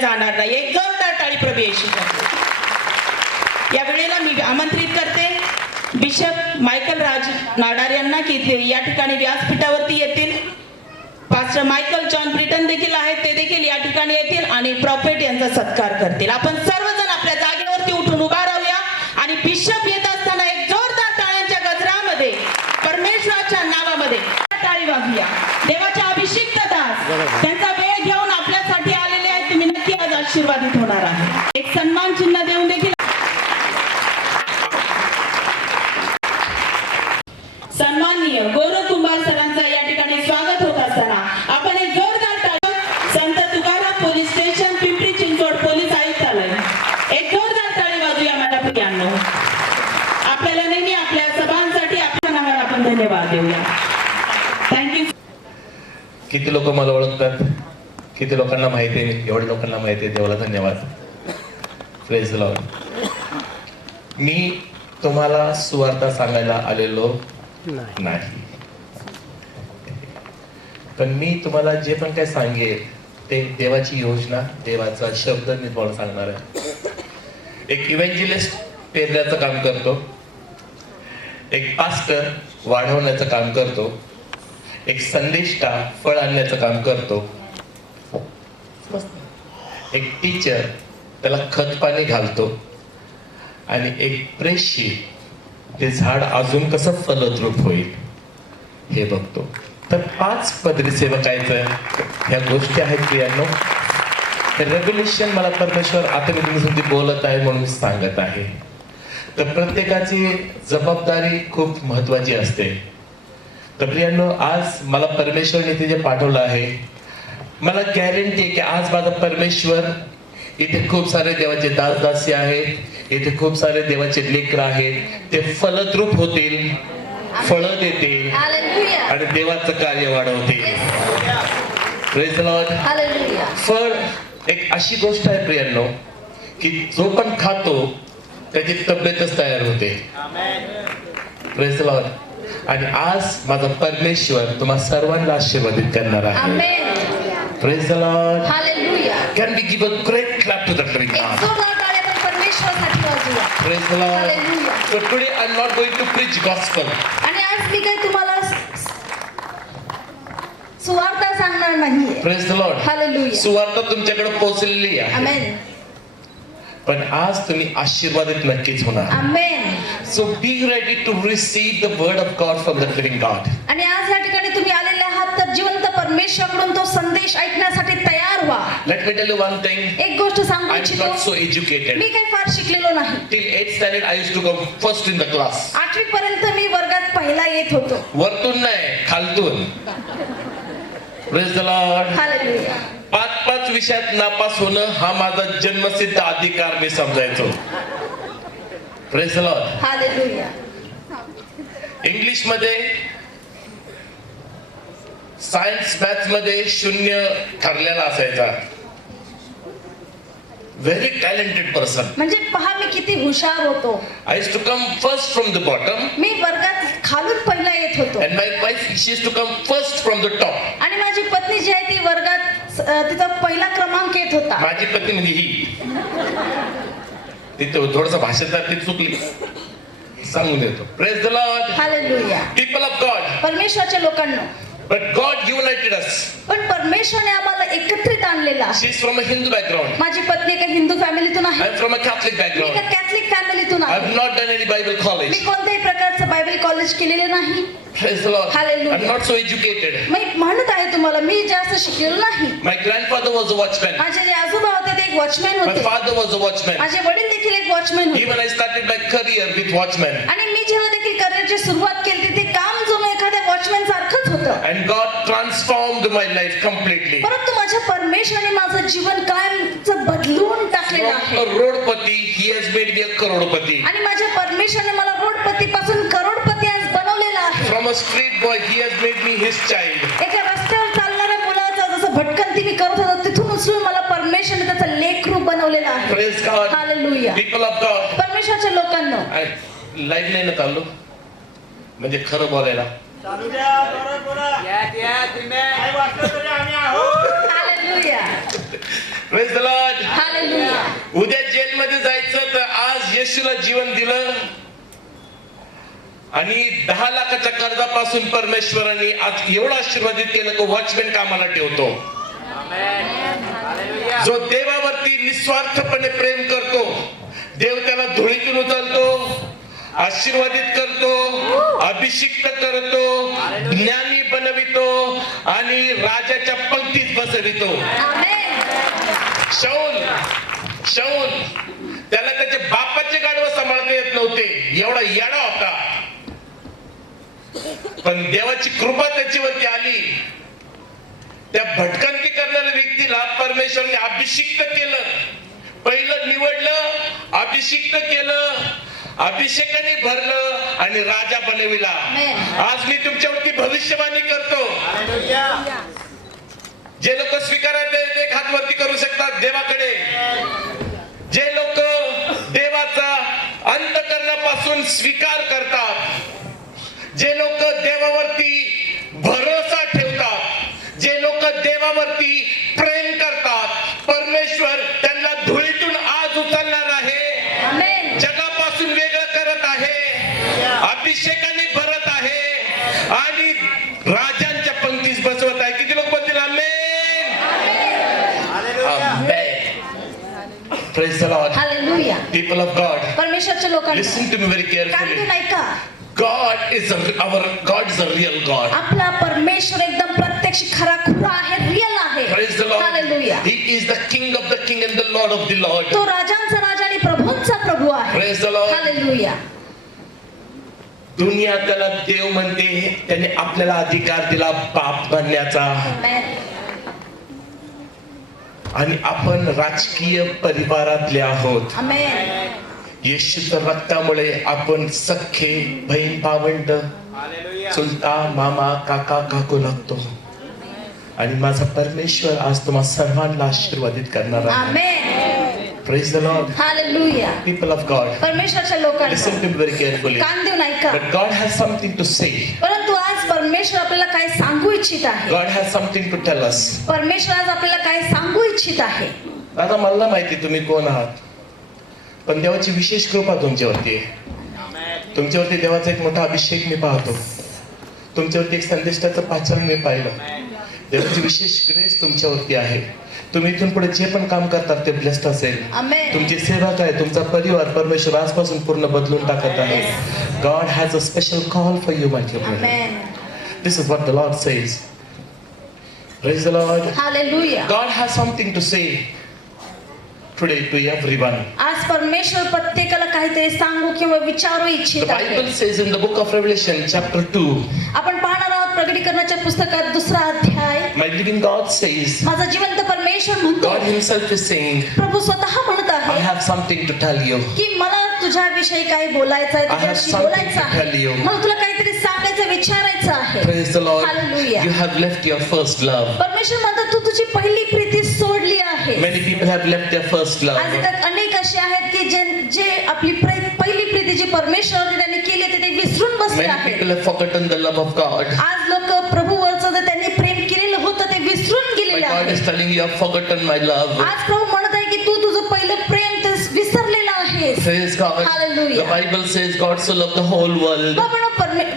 जाणार नाही. एक जोरदार टाळी प्रभेशी. या वेळेला मी आमंत्रित करते बिशप मायकल राज नाडार यांना की ते या ठिकाणी व्यासपीठावरती येतील. पास्टर मायकल जॉन ब्रिटन देखील आहेत, ते देखील या ठिकाणी येतील आणि प्रॉफेट यांचा सत्कार करतील. आपण सर्वजण आपल्या जागेवरती उठून उभा राहूया आणि बिशप येत असताना एक जोरदार टाळ्यांच्या गजरामध्ये परमेश्वराच्या नावामध्ये टाळी वाजूया. देवाच्या अभिषिक्त दास त्यांचा वेळ घेऊन आपल्यासाठी आलेले आहेत. तुम्ही नक्की आज आशीर्वादित होणार आहे. एक सन्मान चिन्ह देऊन देखील सन्माननीय गौरव कुंभार सरांचा या ठिकाणी स्वागत होत असताना आपण एक जोरदार टाळी संत Tukaram police station Pimpri Chinchwad police आयुक्तालय एक जोरदार टाळी वाजूया माझ्या प्रियांनो. आपल्याला नेहमी आपल्या सभांसाठी आपल्या नावाला आपण धन्यवाद देऊया. थँक्यू. किती लोक मला ओळखतात, किती लोकांना माहिती आहे, एवढ्या लोकांना माहिती आहे, देवाला धन्यवाद. Praise the Lord. मी तुम्हाला सुवार्ता सांगायला आलेलो नाही, पण मी तुम्हाला जे पण काय सांगेल ते देवाची योजना, देवाचा शब्द मी तुम्हाला सांगणार आहे. एक इव्हँजेलिस्ट पेरण्याचं काम करतो, एक पास्टर वाढवण्याचं काम करतो, एक संदेष्टा फळ आणण्याचं काम करतो, एक टीचर त्याला खत पाणी घालतो आणि एक प्रेषित ते झाड अजून कसं फलद्रूप होईल हे बघतो. तर 5 पदरी सेवकायचं ह्या गोष्टी आहेत प्रियांनो. रेव्होल्यूशन मला परमेश्वर आता मी तुमच्यासाठी बोलत आहे म्हणून सांगत आहे. तर प्रत्येकाची जबाबदारी खूप महत्वाची असते. तर प्रियांनो, आज मला परमेश्वरने इथे जे पाठवलं आहे, मला गॅरंटी आहे की आज माझा परमेश्वर इथे खूप सारे देवाचे दासदासी आहेत, इथे खूप सारे देवाचे लेकर आहेत, ते फलद्रूप होतील, फळं देतील आणि देवाचं कार्य वाढवतील. Praise the Lord. फळ एक अशी गोष्ट आहे प्रियांनो की जो पण खातो त्याची तब्येतच तयार होते. Praise the Lord. आणि आज माझा परमेश्वर तुम्हा सर्वांना आशीर्वादित करणार आहे. Praise the Lord. Can we give a great clap to the living God? Praise the Lord. So today I'm not going to preach gospel. आणि आज मी काही तुम्हाला सुवार्ता सांगणार नाहीये. Praise the Lord. Hallelujah. सुवार्ता तुमच्याकडे पोहोचलेली आहे. Amen. पण आज तुम्ही आशीर्वादित नक्कीच होणार. Amen. So be ready to receive the word of God from the living God. आणि आज या ठिकाणी तुम्ही आलेले आहात तर जिवंत परमेश्वराकडून तो संदेश ऐकण्यासाठी तयार व्हा. Let me tell you one thing. एक गोष्ट सांगू I'm इच्छितो. not so educated. मी काही फार शिकलेलो नाही. Till 8th standard I used to come first in the class. 8वी पर्यंत मी वर्गात पहिला येत होतो. वरतून नाही, खालतून. Praise the Lord. Hallelujah. 5 विषयात नापास होणं हा माझा जन्मसिद्ध अधिकार मी समजायचो. Praise the Lord. Hallelujah. English मध्ये, सायन्स मॅथ्स मध्ये 0 ठरलेला असायचा. Very talented person. म्हणजे पहा मी किती हुशार होतो. I used to come first from the bottom. मी वर्गात खालून पहिला येत होतो. And my wife she used to come first from the top. आणि माझी पत्नी जी आहे ती वर्गात तिचा पहिला क्रमांक येत होता. माझी पत्नी म्हणजे ही. तिथे थोडंसं भाषेदार ती चुकली, सांगून देतो. Praise the Lord. Hallelujah. People of God. परमेश्वराच्या लोकांनो. But God united us. पण परमेश्वराने आम्हाला एकत्रित आणलेलं आहे. She is from a Hindu background. माझी पत्नी एका हिंदू फॅमिलीतून आहे. I am from a Catholic me background. एका कॅथलिक फॅमिलीतून I have आहे. not done any Bible college. मी कोणत्याही प्रकारचं बायबल कॉलेज केलेलं नाही. Praise the Lord. Hallelujah. I'm not so educated. मी म्हणत आहे तुम्हाला मी जास्त शिकलेलो नाही. My grandfather was a watchman. माझे जे आजोबा होते ते एक वॉचमॅन My होते. father was a watchman. माझे वडील देखील एक वॉचमॅन होते. Even I started my career with watchman. आणि मी जेव्हा देखील करिअरची सुरुवात केली ते काम जणू एखाद्या वॉचमॅन सारखंच होतं. And God transformed my life completely. परंतु माझ्या परमेश्वराने माझं जीवन कायमचं बदलून टाकलेलं From आहे. a roadpati, He has made me a crorepati. आणि माझ्या परमेश्वराने मला रोडपती पासून करोडपती आज बनवलेलं आहे. From a street boy, He has made me His child. एका रस्त्यावर चालणाऱ्या मुलाचा जसं भटकंती मी करत होतो तिथून उचलून मला परमेश्वराने त्याचा लेकरू बनवलेला आहे. Praise God. Hallelujah. People of God. परमेश्वराच्या लोकांनो. लाईव्ह नाही ना चाललो, म्हणजे खरं बोलायला. हालेलुया. Praise the Lord. उद्या जेलमध्ये जायचं तर आज येशूला जीवन दिलं आणि 10 लाखाच्या कर्जापासून परमेश्वरांनी आज एवढं आशीर्वादित केलं की वॉचमॅन कामाला ठेवतो. जो देवावरती निस्वार्थपणे प्रेम करतो, देव त्याला धुळीतून उचलतो, आशीर्वादित करतो, अभिषिक्त करतो, ज्ञानी बनवितो आणि राजाच्या पंक्तीत बसवितो. शाऊल त्याला त्याचे बापाचे गाढवं सांभाळता येत नव्हते, एवढा येडा होता. पण देवाची कृपा त्याच्यावरती आली. त्या भटकंती करणाऱ्या व्यक्तीला परमेश्वराने अभिषिक्त केलं, पहिलं निवडलं, अभिषिक्त केलं, अभिषेकाने भरलं आणि राजा बनविला. आज मी तुमच्यावरती भविष्यवाणी करतो, जे लोक स्वीकारायचे एक हात वरती करू शकतात देवाकडे. जे लोक देवाचा अंतःकरणापासून स्वीकार करतात, जे लोक देवावरती भरोसा ठेवतात, जे लोक देवावरती प्रेम करतात, परमेश्वर त्यांना धुळीतून आज उचलणार आहे, जगापासून वेगळं करत आहे, अभिषेकाने भरत आहे आणि राजांच्या पंक्तीस बसवत आहे. किती लोक बोलतील आमेन? Praise the Lord. Hallelujah. People of God, परमेश्वरच्या लोकांना listen to me very कान carefully. देऊन ऐका. God is a real God. आपला परमेश्वर एकदम प्रत्यक्ष खरा खुरा आहे, रिअल आहे. Praise the Lord. Hallelujah. He is the King of the King and the Lord of the Lord. तो राजांचा राजा आणि प्रभूंचा प्रभू आहे. Praise the Lord. Hallelujah. दुनिया त्याला देव म्हणते, त्याने आपल्याला अधिकार दिला पाप बनण्याचा. Amen. आणि आपण राजकीय परिवारातले आहोत. Amen. येशूच्या रक्तामुळे आपण सख्खे बहीण भावंड, चुलता मामा काका काकू लागतो. आणि माझा परमेश्वर आज तुम्हा सर्वांना आशीर्वादित करणार आहे. Amen. Praise the Lord. Hallelujah. People of God, परमेश्वरच्या लोकांना listen to me very carefully. कान देऊन ऐका. But God has something to say. परंतु आज परमेश्वर आपल्याला काय सांगू इच्छित आहे. God has something to tell us. परमेश्वर आज आपल्याला काय सांगू इच्छित आहे. आता मला माहिती तुम्ही कोण आहात, पण देवाची विशेष कृपा तुमच्यावरती आहे. तुमच्यावरती देवाचा एक मोठा अभिषेक मी पाहतो. तुमच्यावरती एक संदेशाचं पाचारण मी पाहिलं. देवाची विशेष ग्रेस तुमच्यावरती आहे. तुम्ही इथून पुढे जे पण काम करतात ते ब्लेस्ड असेल. Amen. तुमची सेवा काय, तुमचा परिवार परमेश्वर आजपासून पूर्ण बदलून टाकत आहे. God has a special call for you, my children. Amen. This is what the Lord says. Praise the Lord. Hallelujah. God has something to say today to everyone. आज परमेश्वर प्रत्येकाला काहीतरी सांगू किंवा विचारू The इच्छित आहे. Bible says in the book of Revelation chapter 2, आपण पाहणार आहोत प्रकटीकरणाच्या पुस्तकात 2रा अध्याय. my living God says, माझा जिवंत परमेश्वर म्हणतो, God himself is saying, प्रभू स्वतः म्हणत I आहे have something to tell you. की मला तुझ्याविषयी काही बोलायचं आहे, I have तुझ्याशी something बोलायचं to tell you. आहे, मला तुला काहीतरी सांगायचं, विचारायचं आहे. Praise the Lord. Hallelujah. You have left your first love. परमेश्वर म्हणतो तू तुझी पहिली प्रीती सोडली आहे. Many people have left their first love. आज त्यात अनेक असे आहेत की जे आपली पहिली प्रीती जी परमेश्वराने त्यांनी केली होती ते विसरून बसले Many आहेत. people have forgotten the love of God. आज लोक प्रभूवरचं जे त्यांनी प्रेम केलेलं होतं ते विसरून My गेलेले God is आहेत. telling you, you have forgotten my love. आज प्रभू म्हणत आहे की तू तुझं पहिलं प्रेम ते विसरलेलं आहेस. Praise God. Hallelujah. The Bible says God so loved the whole world.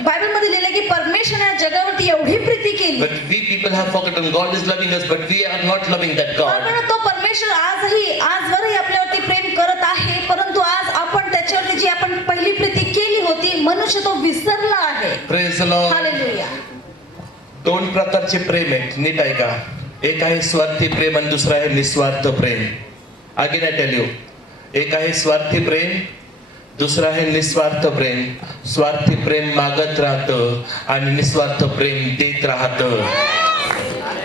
बायबलमध्ये लिहिलं की परमेश्वराने या जगावरती एवढी प्रीती केली. But we people have forgotten. God is loving us, but we are not loving that God. पण तो परमेश्वर आजवरही आपल्यावरती प्रेम करत आहे, परंतु आज आपण त्याच्यावरती जी आपण पहिली प्रीती केली होती मनुष्य तो विसरला आहे. Praise the Lord. हालेलुया. 2 प्रकारचे प्रेम आहेत, नीट ऐका. एक आहे स्वार्थी प्रेम आणि दुसरं आहे निस्वार्थ प्रेम. अगेन आय टेल यू, एक आहे स्वार्थी प्रेम, दुसरं आहे निस्वार्थ प्रेम. स्वार्थी प्रेम मागत राहतं आणि निस्वार्थ प्रेम देत राहतं.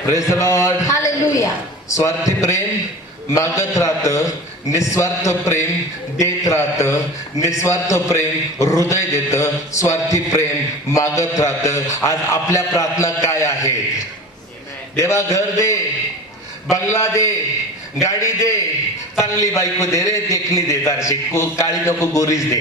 Praise the Lord. हालेलुया. स्वार्थी प्रेम मागत राहतं, निस्वार्थ प्रेम देत राहतं. निस्वार्थ प्रेम हृदय देतं, स्वार्थी प्रेम मागत राहतं. आज आपल्या प्रार्थना काय आहेत? देवा घर दे, बंगला दे, गाडी दे, चांगली बायको दे रे, देखणी दे, तारशी काळी नको गोरीच दे.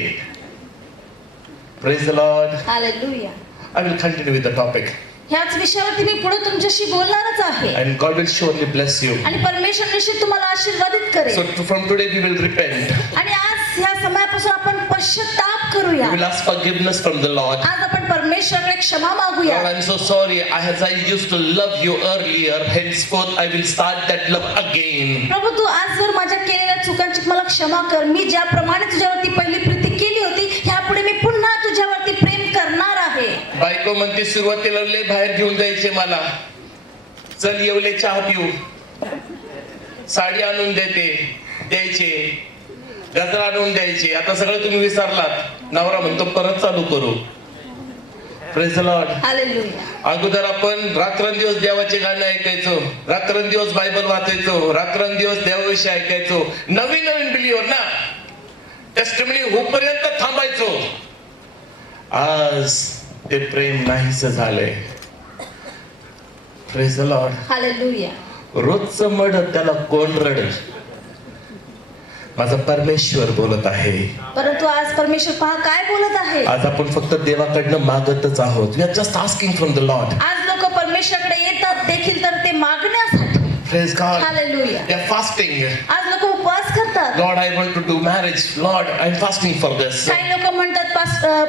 Praise the Lord. Hallelujah. I will continue with the topic. ह्याच विषयावरती मी पुढे तुमच्याशी बोलणारच आहे and God will surely bless you. आणि परमेश्वर निश्चित तुम्हाला आशीर्वादित करेल. So from today we will repent. आणि आज ह्या समयापासून आपण पश्चाताप करूया. We will ask forgiveness from the Lord. आज आपण परमेश्वराकडे क्षमा मागूया. Lord, I'm so sorry. As I used to love you earlier, henceforth I will start that love again. प्रभू तू आज जर माझ्या केलेल्या चुकांची मला क्षमा कर. मी ज्याप्रमाणे तुझ्यावरती पहिली प्रीती केली होती ह्यापुढे मी पुन्हा तुझ्यावरती प्रेम करणार आहे. बायको म्हणते सुरुवातीला लय बाहेर घेऊन जायचे मला, चल येवले चहा पिऊ, साडी आणून द्यायचे, गजरा आणून द्यायचे. आता सगळं तुम्ही विसरलात. नवरा म्हणतो परत चालू करू. Praise the Lord. हालेलुया. अगोदर आपण रात्रंदिवस देवाचे गाणे ऐकायचो, रात्रंदिवस बायबल वाचायचो, रात्रंदिवस देवाविषयी ऐकायचो. नवीन बिलीवर ना टेस्टिमनी होईपर्यंत थांबायचो. आज ते प्रेम नाहीस झालंय. Praise the Lord. हालेलुया. रोजचं मड त्याला कोण रडल? माझा परमेश्वर बोलत आहे. परंतु आज परमेश्वर पहा काय बोलत आहे. आज आपण फक्त देवाकडनं मागतच आहोत. We are just asking from the Lord. आज लोक परमेश्वराकडे येतात देखील तर ते मागण्यासाठी. Praise God. Hallelujah. They are fasting. आज लोक उपवास करतात. Lord, I want to do marriage. Lord, I'm fasting for this. काही लोक म्हणतात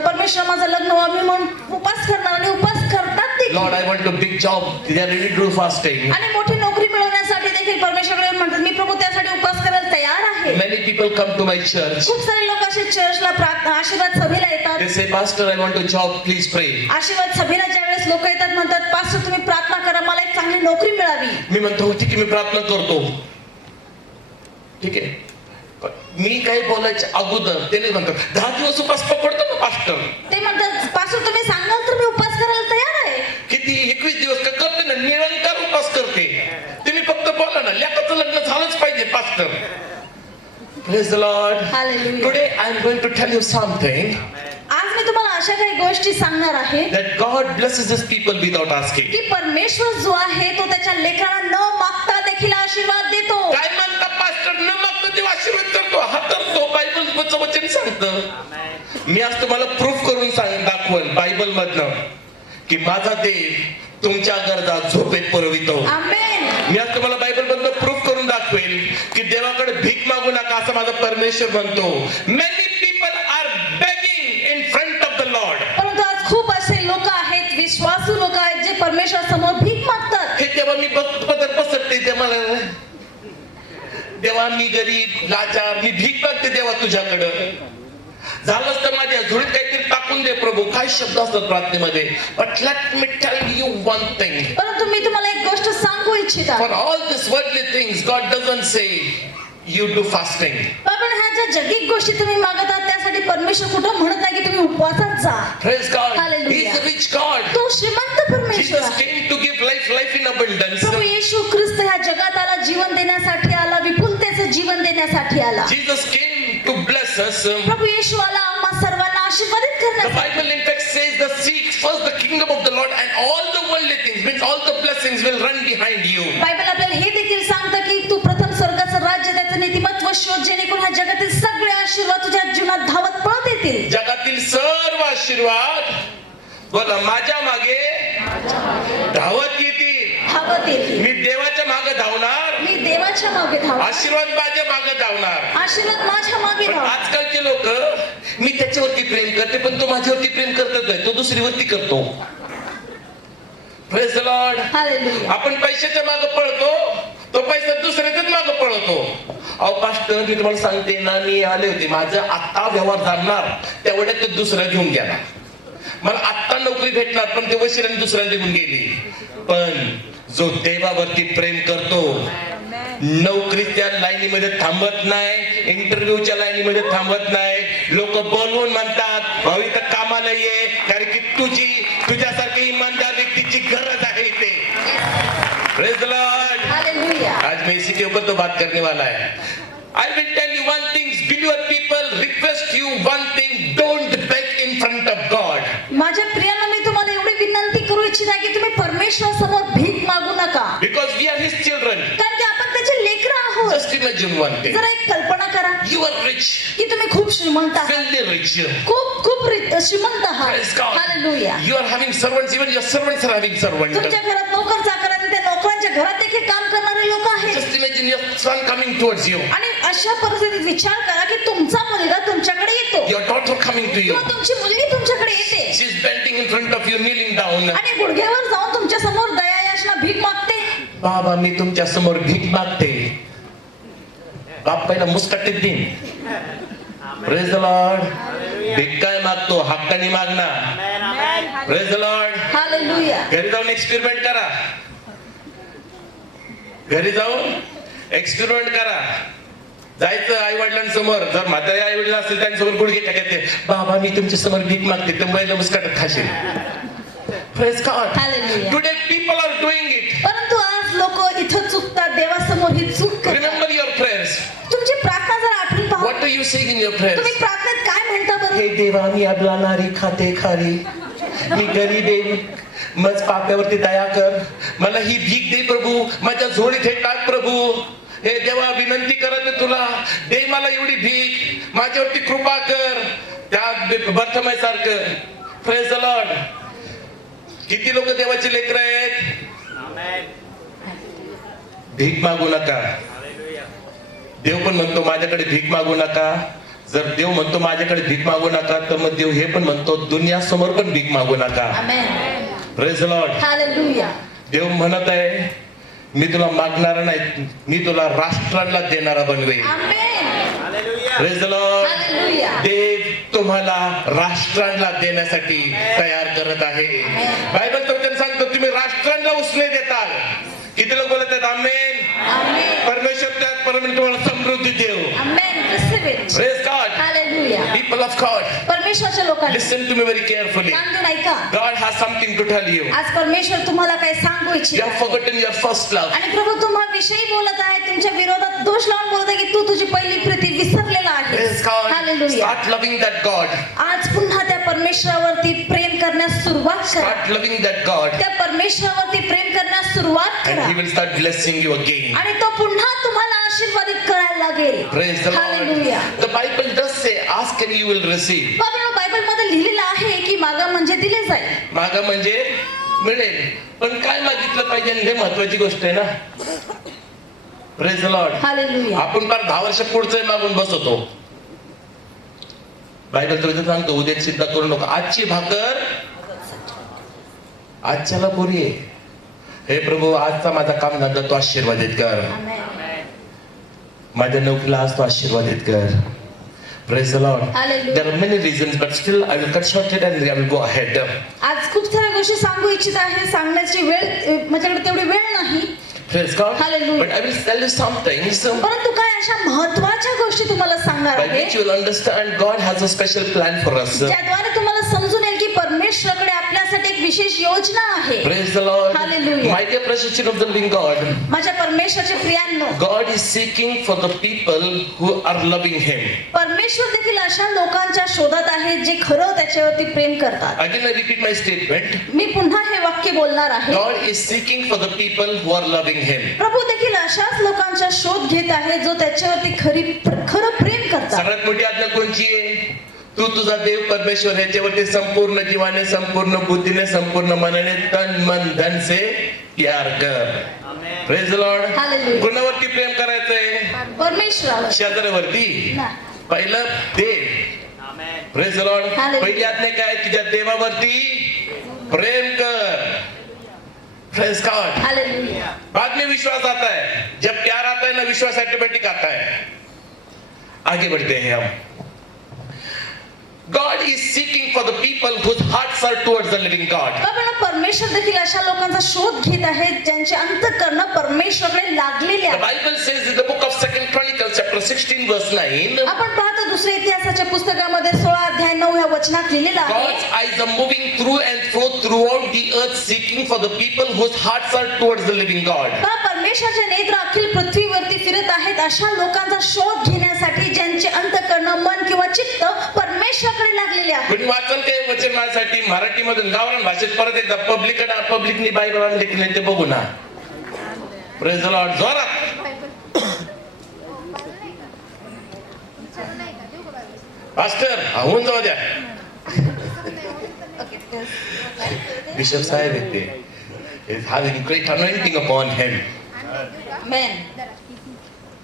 परमेश्वर माझं लग्न व्हावं मी म्हणून उपवास करणार आणि उपवास करतात देखील. Lord, I want a big job. They are ready to do fasting. आणि मोठी नोकरी मिळवण्यासाठी देखील परमेश्वराकडे म्हणतात मी प्रभू त्यासाठी उपवास करायला तयार आहे. Many people come to my church. खूप सारे लोक असे चर्चला आशीर्वाद सभेला येतात. They say, Pastor, I want a job. Please pray. आशीर्वाद सभेला ज्यावेळेस लोक येतात म्हणतात पास्टर तुम्ही प्रार्थना करा मला एक चांगली नोकरी मिळावी. मी म्हणतो ठीक आहे, मी प्रार्थना करतो. ठीक आहे, मी काही बोलायच्या अगोदर ते नाही म्हणतात 10 दिवस उपास पकडतो ना पास्टर. ते म्हणतात पास्टर तुम्ही सांगाल तर मी उपवास करायला तयार आहे. किती 21 दिवस का करते ना, निरंतर उपास करते. तुम्ही फक्त बोला ना लेकाचं लग्न झालंच पाहिजे pastor. Praise the Lord. Hallelujah. Today I am going to tell you something आज मी तुम्हाला अशा काही गोष्टी सांगणार आहे that God blesses his people without asking. की परमेश्वर जो आहे तो त्याच्या लेकरांना न मागता देखील आशीर्वाद देतो. काय म्हणता पास्टर, न मागता देव आशीर्वाद करतो? हा करतो. बायबलचं वचन सांगतं. मी आज तुम्हाला प्रूफ करून दाखवल बायबल मधनं की माझा देव तुमच्या गरजा झोपेत पुरवितो. आमेन. मी आज तुम्हाला बायबल मधनं प्रूफ करून दाखवेल की देवाकडे भीक मागू नका असं माझा परमेश्वर म्हणतो. Many people are begging in front of the Lord. परंतु आज खूप असे लोक आहेत विश्वासू लोक आहेत जे परमेश्वर समोर भीक मागतात. हे तेव्हा मी पसरते ते मला, देवा मी गरीब लाचार, मी भीक मागते देवा तुझ्याकडं. झालंच तर माझ्या झोळीत काहीतरी टाकून दे प्रभू. काय शब्द असतात प्रार्थनेमध्ये. But let me tell you one thing. परंतु मी तुम्हाला एक गोष्ट सांगू इच्छिता. For all this worldly things God doesn't say you do fasting. पण ह्या ज्या जगिक गोष्टी तुम्ही मागत आहात त्यासाठी परमेश्वर कुठं म्हणत नाही की तुम्ही उपवासात जा. Praise God. Hallelujah. He is a rich God. तो श्रीमंत परमेश्वर Jesus आहे. came to give life in abundance. प्रभू येशू ख्रिस्त ह्या जगात आला जीवन देण्यासाठी आला, विपुलतेचं जीवन देण्यासाठी आला. Jesus came to bless us. प्रभू येशू आला आम्हा सर्वांना आशीर्वादित The करण्यासाठी. Bible in fact says the seek first the kingdom of the Lord and all the worldly things, means all the blessings will run behind you. Bible आपल्याला हे देखील सांगतं की तू प्रथम स्वर्गाचं राज्य त्याचं नीतिमत्व शोध जेणेकरून ह्या जगातील सगळे आशीर्वाद तुझ्या जीवनात धावत पळत येतील. जगातील सर्व आशीर्वाद बोला माझ्या मागे धावत येतील. धावत येतील. मी देवाच्या मागे धावणार, मी देवाच्या मागे धाव. आशीर्वाद माझ्या मागे धावणार. आशीर्वाद माझ्या मागे पण धाव. आजकालचे लोक मी त्याच्यावरती प्रेम करते पण तो माझ्यावरती प्रेम करतच नाही, तो दुसरीवरती करतो. Praise the Lord. हालेलुया. आपण पैशाच्या मागे पळतो, तो पैसा दुसऱ्याच्याच मागे पळतो. अहो पास्टर मी तुम्हाला सांगते ना, मी आले होते माझं आता व्यवहार झाणार तेवढ्यात तो दुसरा घेऊन गेला. मला आत्ता नोकरी भेटणार पण ते वशिराने दुसऱ्या निघून गेली. पण जो देवावरती प्रेम करतो नोकरीच्या लाईनीमध्ये थांबत नाही, इंटरव्ह्यूच्या लाईनीमध्ये थांबत नाही. लोक बोलवून म्हणतात भाऊ इथं कामाला ये, कारण की तुझ्यासारखी इमानदार व्यक्तीची गरज आहे इथे. Praise the Lord. हालेलुया. आज मैं इसी के ऊपर तो बात करने वाला है. I will tell you one thing, believer people, request you one thing, don't beg in front of God. माझ्या प्रियांनो मी तुम्हाला एवढी विनंती करू इच्छित आहे की तुम्ही परमेश्वर समोर भीक मागू नका. Because we are his children. कारण की आपण त्याचे लेकरं आहोत. Just imagine one thing. जरा एक कल्पना करा. You are rich, की तुम्ही खूप श्रीमंत आहात, filthy rich. खूप खूप श्रीमंत आहात. Praise God. Hallelujah. You are having servants, even your servants are having servants. तुमच्या घरात नोकर चाकर आणि त्या नोकरांच्या घरात देखील काम करणारे लोक आहेत. Just imagine your son coming towards you, आणि अशा परिस्थितीत विचार करा की तुमचा मुलगा तुमच्याकडे येतो your daughter coming to you. किंवा तुमची मुलगी तुमच्याकडे येते She's bending in front of you, kneeling down. आणि गुडघ्यावर जाऊन तुमच्या समोर दया याचना भीक मागते. बाबा मी तुमच्या समोर भीक मागते. बाप पहिला मुस्कटीत देईन. Praise the Lord. भीक काय मागतो? हक्कानी मागणार. Praise the Lord. हालेलुया. घरी जाऊन एक्सपेरिमेंट करा. घरी जाऊन एक्सपेरिमेंट करा. जायचं आई वडिलांसमोर, जर म्हातारे आई वडील असतील त्यांच्यासमोर गुडघे टाकायचे. बाबा मी तुमच्या समोर भीक मागते. तर पहिलं मुस्कटात खाशील. Praise God. Hallelujah. Today people are doing it. परंतु आज लोक इथं चुकतात, देवासमोर ही चूक करतात. Remember your prayers. तुमची प्रार्थना जर आठवून पहा. What are you saying in your prayers? तुम्ही प्रार्थनेत काय म्हणता बरं? हे देवा मी अबला नारी खाते खारी, मी गरीब आहे, मज पाप्यावरती दया कर, मला ही भीक दे प्रभू, माझ्या झोळीत हे टाक प्रभू. हे देवा विनंती करत आहे तुला, दे मला एवढी भीक, माझ्यावरती कृपा कर. त्या बर्थमय सारखं. Praise the Lord. किती लोक देवाची लेकरं आहेत? भीक मागू नका. देव पण म्हणतो माझ्याकडे भीक मागू नका. जर देव म्हणतो माझ्याकडे भीक मागू नका, तर मग देव हे पण म्हणतो दुनिया समोर पण भीक मागू नका. Amen. Praise the Lord. Hallelujah. देव म्हणत आहे मी तुला मागणारा नाही, मी तुला राष्ट्रांना देणारा बनवेन. Amen. Praise the Lord. Hallelujah. देव तुम्हाला राष्ट्रांना देण्यासाठी तयार करत आहे. बायबल तर त्यांना सांगतो तुम्ही राष्ट्रांना उसने देताल. किती लोक बोलत आहेत आमेन. आमेन. परमेश्वर त्यात परमेश्वर तुम्हाला समृद्धी देव. आमेन. Receive it. Praise God. Hallelujah. People of God, परमेश्वराच्या लोकांना listen to me very carefully. कान देऊन ऐका. God has something to tell you. आज परमेश्वर तुम्हाला काय सांगू You इच्छित have आहे. forgotten your first love. आणि प्रभू तुम्हा विषयी बोलत आहे, तुमच्या विरोधात दोष लावून बोलत आहे की तू तुझी पहिली प्रीती विसरलेला Praise आहे. God. Hallelujah. Start loving that God. आज पुन्हा त्या परमेश्वरावरती प्रेम करण्यास सुरुवात करा. Start loving that God. त्या परमेश्वरावरती प्रेम करण्यास सुरुवात And करा He will start blessing you again. आणि तो पुन्हा तुम्हाला आशीर्वादित करायला लागेल. Praise the hallelujah. Lord. The Bible does say, ask and you will receive. Bible मध्ये लिहिलेलं आहे की मागा म्हणजे दिले जाईल. मागा म्हणजे मिळेल. पण काय मागितलं पाहिजे हे महत्वाची गोष्ट आहे ना. Praise the Lord. हालेलुया. आपण फार 10 वर्ष पुढचं मागून बसवतो. बायबल तर सांगतो उद्या चिंता करू नका, आजची भाकर आजच्याला पुरी आहे. हे प्रभू आजचा माझा काम धंदा तू आशीर्वादित कर. आमेन. माझ्या नोकरीला आज तू आशीर्वादित कर. Praise the Lord. Hallelujah. There are many reasons, but still I will cut short it and I will go ahead. आज खूप साऱ्या गोष्टी सांगू इच्छित आहे, सांगण्याची वेळ माझ्याकडे तेवढी वेळ नाही. Praise God. Hallelujah. But I will tell you something परंतु काय अशा महत्वाच्या गोष्टी तुम्हाला सांगणार by आहे which you will understand God has a special plan for us. ज्याद्वारे तुम्हाला समजून येईल की परमेश्वराकडे आपल्यासाठी एक विशेष योजना आहे. Praise the Lord. Hallelujah. My dear precious children of the living God, माझ्या परमेश्वराच्या प्रियांनो, God is seeking for the people who are loving Him. परमेश्वर देखील अशा लोकांच्या शोधात आहेत जे खरं त्याच्यावरती प्रेम करतात. Again I repeat my statement. मी पुन्हा हे वाक्य बोलणार आहे. God is seeking for the people who are loving Him. प्रभू देखील अशाच लोकांचा शोध घेत आहे जो त्याच्यावरती खरं प्रेम करतात. सगळ्यात मोठी आज्ञा कोणची आहे? तू तुझा देव परमेश्वर याच्यावरती संपूर्ण जीवाने, संपूर्ण बुद्धीने, संपूर्ण मनाने, तन मन धन से प्यार कर. Praise the Lord. Hallelujah. कुणावरती प्रेम करायचंय? परमेश्वरावर शेजाऱ्यावरती. नाही. पहिलं देव. Praise the Lord. Hallelujah. पहिली आज्ञा काय? तुझ्या देवावरती प्रेम कर. Praise God. हालेलुया. बाद में विश्वास आता है. जब प्यार आता है ना, विश्वास ऑटोमेटिक आता है. आगे बढ़ते हैं हम. God is seeking for the people whose hearts are towards the living God. परमेश्वर देखील अशा लोकांचा शोध घेत आहे ज्यांचे अंतःकरण परमेश्वराकडे लागलेले The आहे. Bible says in the book of 2 Chronicles chapter 16 verse 9, आपण पाहतो दुसऱ्या इतिहासाच्या पुस्तकामध्ये 16 अध्याय 9 या वचनात लिहिलेलं आहे. God's eyes are moving through and fro throughout the earth, seeking for the people whose hearts are towards the living God. परमेश्वराचे नेत्र अखिल पृथ्वीवरती फिरत आहेत अशा लोकांचा शोध घेण्यासाठी ज्यांचे अंतःकरण, मन किंवा चित्त परमेश्वराकडे लागलेले आहे. कोणी वाचन काय वचन माझ्यासाठी मराठीमधून गावरान भाषेत परत एकदा पब्लिकनी बायबल आणले की नाही ते बघू ना. Praise the Lord. जोरात होऊन जाऊ द्या. बिशप साहेब आहेत ते. is having great anointing upon him. Amen.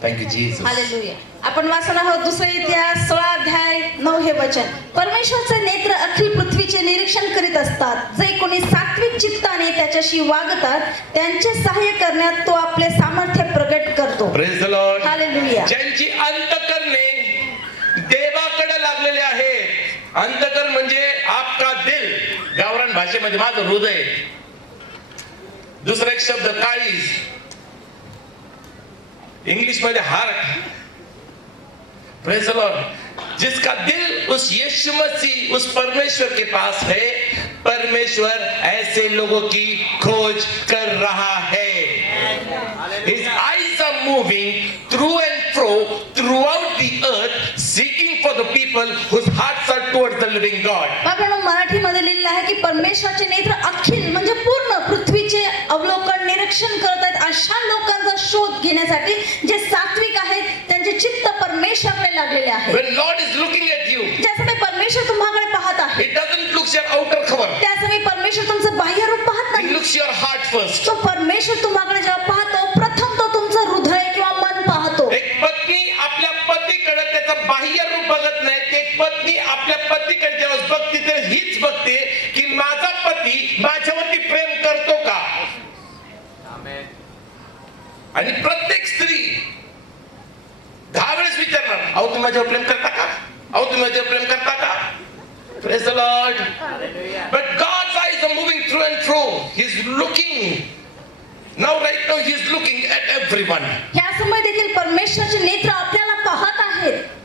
Thank you Jesus. Hallelujah. आपण वाचणार आहोत दुसरा इतिहास 16 अध्याय 9 हे वचन. परमेश्वराचे नेत्र अखिल पृथ्वीचे निरीक्षण करीत असतात. जे कोणी सात्विक चित्ताने त्याच्याशी वागतात त्यांचे सहाय्य करण्यात तो आपले सामर्थ्य प्रगट करतो. Praise the Lord. हालेलुया. ज्यांची अंतकरणे देवाकडे लागलेले आहेत. अंतकर म्हणजे आपका दिल, गावरान भाषेमध्ये माझं हृदय. दुसरा एक शब्द काळीज, इंग्लिश मध्ये हार्ट. Praise the Lord. जिसका दिल उस यीशु मसीह उस परमेश्वर के पास है, परमेश्वर ऐसे लोगों की खोज कर रहा है. His eyes are moving through and fro throughout the earth, seeking for the people whose hearts are towards the living God. आपण मराठीमध्ये लिहिलेलं आहे की परमेश्वराचे नेत्र अखिल म्हणजे पूर्ण पृथ्वीचे अवलोकन निरीक्षण करत आहेत अशा लोकांचा शोध घेण्यासाठी जे सात्विक आहेत, त्यांचे चित्त परमेश्वराकडे लागलेले आहे. When Lord is looking at you, ज्या समय परमेश्वर तुम्हाकडे पाहत आहे, it doesn't look your outer cover. त्या समय परमेश्वर तुमचं बाह्य रूप पाहत It नाही. looks your heart first. तो परमेश्वर तुम्हाकडे जेव्हा पाहतो, प्रथम तो तुमचं हृदय किंवा मन पाहतो. एक पत्नी आपल्या पतीकडे त्याचं बाह्य रूप बघत नाही. एक पत्नी आपल्या पतीकडे जेव्हा बघते तर हीच बघते की माझा पती माझ्यावरती प्रेम करतो का. आणि प्रत्येक स्त्री 10 वेळेस विचारणार, अहो तुम्ही माझ्यावर प्रेम करता का, अहो तुम्ही माझ्यावर प्रेम करता का. Praise the Lord. But God's eyes are moving through and through. He's looking. Now right now he is looking at everyone. ह्या समय देखील परमेश्वराचे नेत्र आपल्याला पाहत आहेत.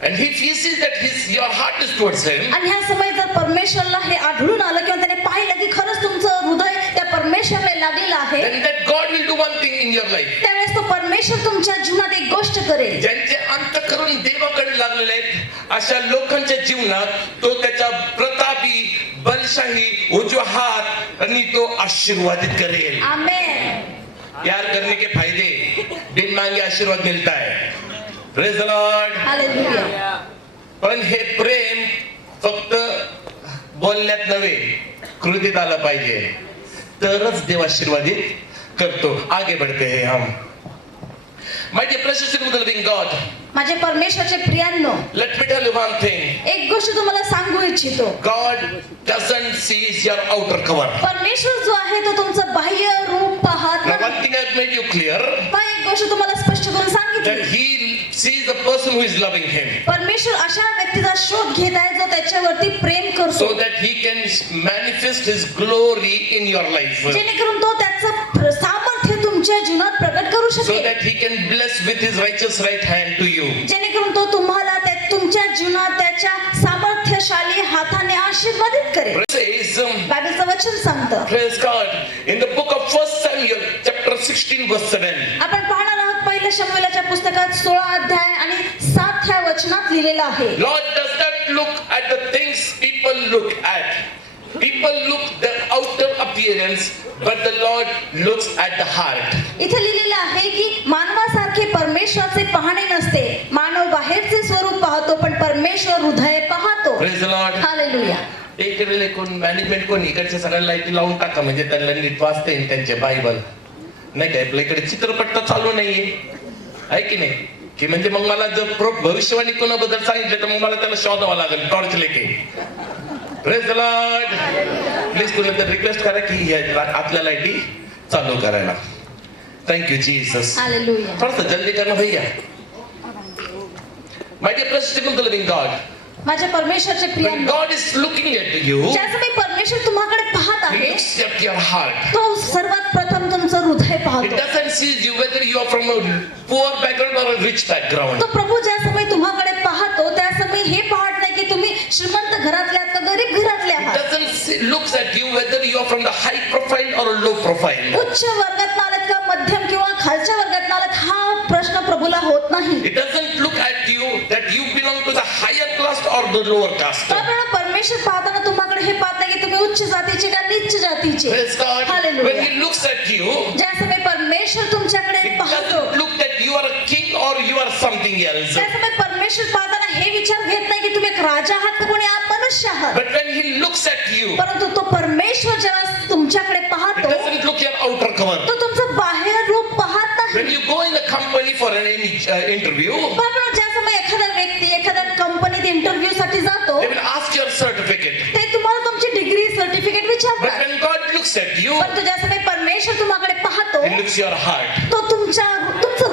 And if he sees that your heart is towards him, आणि ह्या समय जर परमेश्वरला हे आढळून आलं किंवा त्याने पाहिलं की खरंच तुमचं हृदय त्या परमेश्वराला लागलेलं आहे, then that God will do one thing in your life. त्यावेळेस तो परमेश्वर तुमच्या जीवनात एक गोष्ट करेल. ज्यांचे अंतःकरण देवाकडे लागलेले आहेत अशा लोकांच्या जीवनात तो त्याच्या प्रतापी बलशाही उजवा हात आणि तो आशीर्वादित करेल. आमेन. प्यार करने के फायदे, बिन मांगे आशीर्वाद मिलता है. Praise the Lord. हालेलुया. पण हे प्रेम फक्त बोलण्यात नव्हे, कृतीत आलं पाहिजे, तरच देव आशीर्वादित करतो. आगे बढ़ते हैं हम. My dear precious children of the living God, माझे परमेश्वरचे प्रियांनो, let me tell you one thing. एक गोष्ट तुम्हाला सांगू इच्छितो. God doesn't see your outer cover. परमेश्वर जो आहे तो तुमचं बाह्य रूप पाहत Now नाही. one thing I've made you clear, पण एक गोष्ट तुम्हाला स्पष्ट करून that सांगितली. he sees the person who is loving him, परमेश्वर अशा व्यक्तीचा शोध घेत आहे जो त्याच्यावरती प्रेम करतो, so that he can manifest his glory in your life, जेणेकरून तो त्याचं सामर्थ्य तुमच्या जीवनात प्रकट करू so शकेल, that he can bless with his righteous right hand to you. जेणेकरून तो तुम्हाला तुमच्या जीवनात त्याच्या सामर्थ्यशाली हाताने आशीर्वादित करेल. Says, बायबलचं वचन सांगतं. praise God, in the book of 1 Samuel chapter 16 verse 7. आपण पाहणार आहोत पहिल्या शमूएलाच्या पुस्तकात 16 अध्याय आणि 7 ह्या वचनात लिहिलेलं आहे. Lord does not look at the things people look at. People look the outer appearance, but the Lord looks at the heart. इथे लिहिलेलं आहे की मानवासारखे परमेश्वराचे पाहणे नसते. मानव बाहेरचे स्वरूप पाहतो पण परमेश्वर हृदय पाहतो. Praise the Lord. हालेलुया. एक वेळेला कोण मॅनेजमेंट कोण इकडच्या सगळ्या लाईटी लावून टाका म्हणजे त्यांना नीट वाचता येईल त्यांचे बायबल. नाही काय आपल्या इकडे चित्रपट तर चालू नाहीये आहे की नाही, की म्हणजे मग मला जर भविष्यवाणी कोणाबद्दल सांगितलं तर मग मला त्याला शोधावं लागेल टॉर्च लेके. Praise the Lord. प्लीज कोणीतरी रिक्वेस्ट करा की आतल्या लाईटी चालू करायला. Thank you Jesus. हालेलुया. थोडंसं जल्दी करणं भैया. My dear president of the living God, माझ्या परमेश्वरचे when प्रियांनो, God is looking at you, ज्यासाठी परमेश्वर तुम्हाकडे पाहत he आहे, looks at your heart. तो सर्वात प्रथम तुमचं हृदय It पाहतो. doesn't see you whether you are from a poor background or a rich background. तो प्रभू ज्या समय तुम्हाकडे पाहतो त्या समय हे पाहत नाही की तुम्ही श्रीमंत घरातले आहात का गरीब घरातले It आहात, doesn't looks at you whether you are from the high profile or a low profile. उच्च वर्गात आलात का मध्यम किंवा खालच्या वर्गात आलात, हा प्रश्न प्रभूला होत नाही. It doesn't look at you that you belong to the higher caste or the lower caste. त्यामुळे परमेश्वर पाहताना तुम्हाकडे हे पाहत नाही की तुम्ही उच्च जातीचे का नीच जातीचे. Praise God. Hallelujah. When he looks at you, ज्या समय परमेश्वर तुमच्याकडे it पाहतो, doesn't look that you are a king or you are something else. त्या समय परमेश्वर पाहताना हे विचार घेत नाही की तुम्ही एक राजा मनुष्य आहात. But when he looks at you, परंतु तो परमेश्वर जेव्हा तुमच्याकडे he पाहतो doesn't look your outer cover. तो तुमचं बाह्य रूप पाहत When नाही. you go in a company for an interview, पण ज्या समय एखादा व्यक्ती एखाद्या कंपनीत इंटरव्ह्यू साठी जातो they will ask your certificate. ते तुम्हाला तुमची डिग्री सर्टिफिकेट But विचारतात. when God looks at you, परंतु ज्या समय परमेश्वर तुम्हाकडे पाहतो he looks your heart. तो तुमचं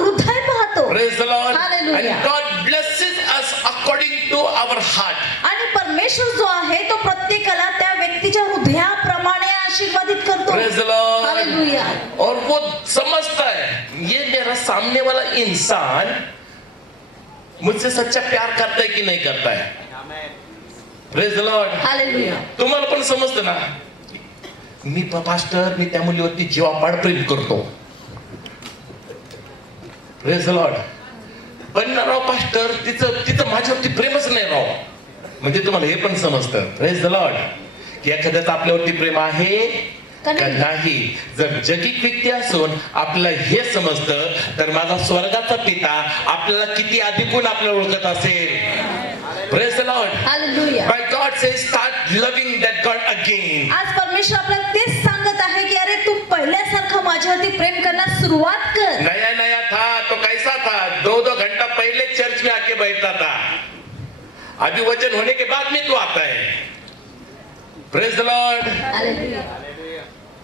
हृदय पाहतो. Praise the Lord. Hallelujah. And God blesses us according to our heart. आणि परमेश्वर जो आहे तो प्रत्येकाला त्या व्यक्तीच्या हृदयाप्रमाणे आशीर्वादित करतो. Praise the Lord. Hallelujah. और वो समझता है ये मेरा सामने वाला इंसान मुझसे सच्चा प्यार करता है की नहीं करता है. Praise the Lord. Hallelujah. तुम्हाला पण समजतं ना, मी पास्टर मी त्या मुलीवरती जीवापाड प्रेम करतो. Praise the Lord. पण ना राव पास्टर तिचं माझ्यावरती प्रेमच नाही राव. म्हणजे तुम्हाला हे पण समजतं. Praise the Lord. की एखाद्याचं आपल्यावरती प्रेम आहे का नाही. जर जगिक व्यक्ती असून आपल्याला हे समजतं तर माझा स्वर्गाचा पिता आपल्याला किती अधिकून आपल्याला ओळखत असेल. Praise the Lord. Hallelujah. My God says start loving that God again. आज परमेश्वर आपल्याला तेच सांगत आहे की अरे तू पहिल्यासारखं माझ्यावरती प्रेम करण्यास सुरुवात कर. नया नया था तो कैसा था, 2-2 घंटा पहले चर्च में आके बैठता था, अभी वचन होने के बाद में तू आता है. Praise the Lord. Hallelujah.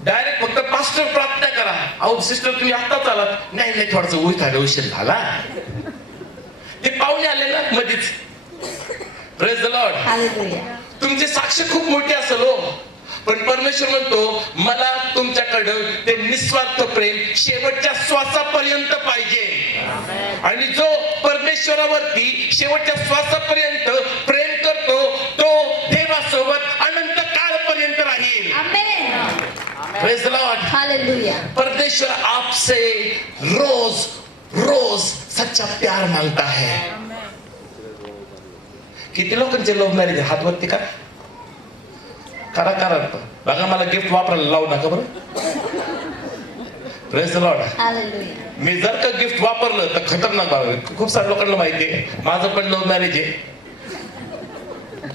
Direct फक्त पास्टर प्रार्थना करा. अहो सिस्टर तुम्ही आत्ताच आलात. नाही थोडस उशीर झाला. ते पाहुणे आले ना मध्येच. Praise the Lord. Hallelujah. तुमची साक्ष खूप मोठी असेल हो, पण परमेश्वर म्हणतो मला तुमच्याकडं ते निस्वार्थ प्रेम शेवटच्या श्वासापर्यंत पाहिजे. आणि जो परमेश्वरावरती शेवटच्या श्वासापर्यंत प्रेम करतो तो देवासोबत अनंत काळपर्यंत राहील. Amen. Praise the Lord. Hallelujah. परमेश्वर आपसे रोज रोज सच्चा प्यार मांगता है. किती लोकांचे लव्ह मॅरेज हात वरती करा बघा. मला गिफ्ट वापरायला लावू नका बरं. Praise the Lord. Hallelujah. मी जर का गिफ्ट वापरलं तर खतरनाक बाबा. खूप साऱ्या लोकांना माहिती आहे माझं पण लव्ह मॅरेज आहे.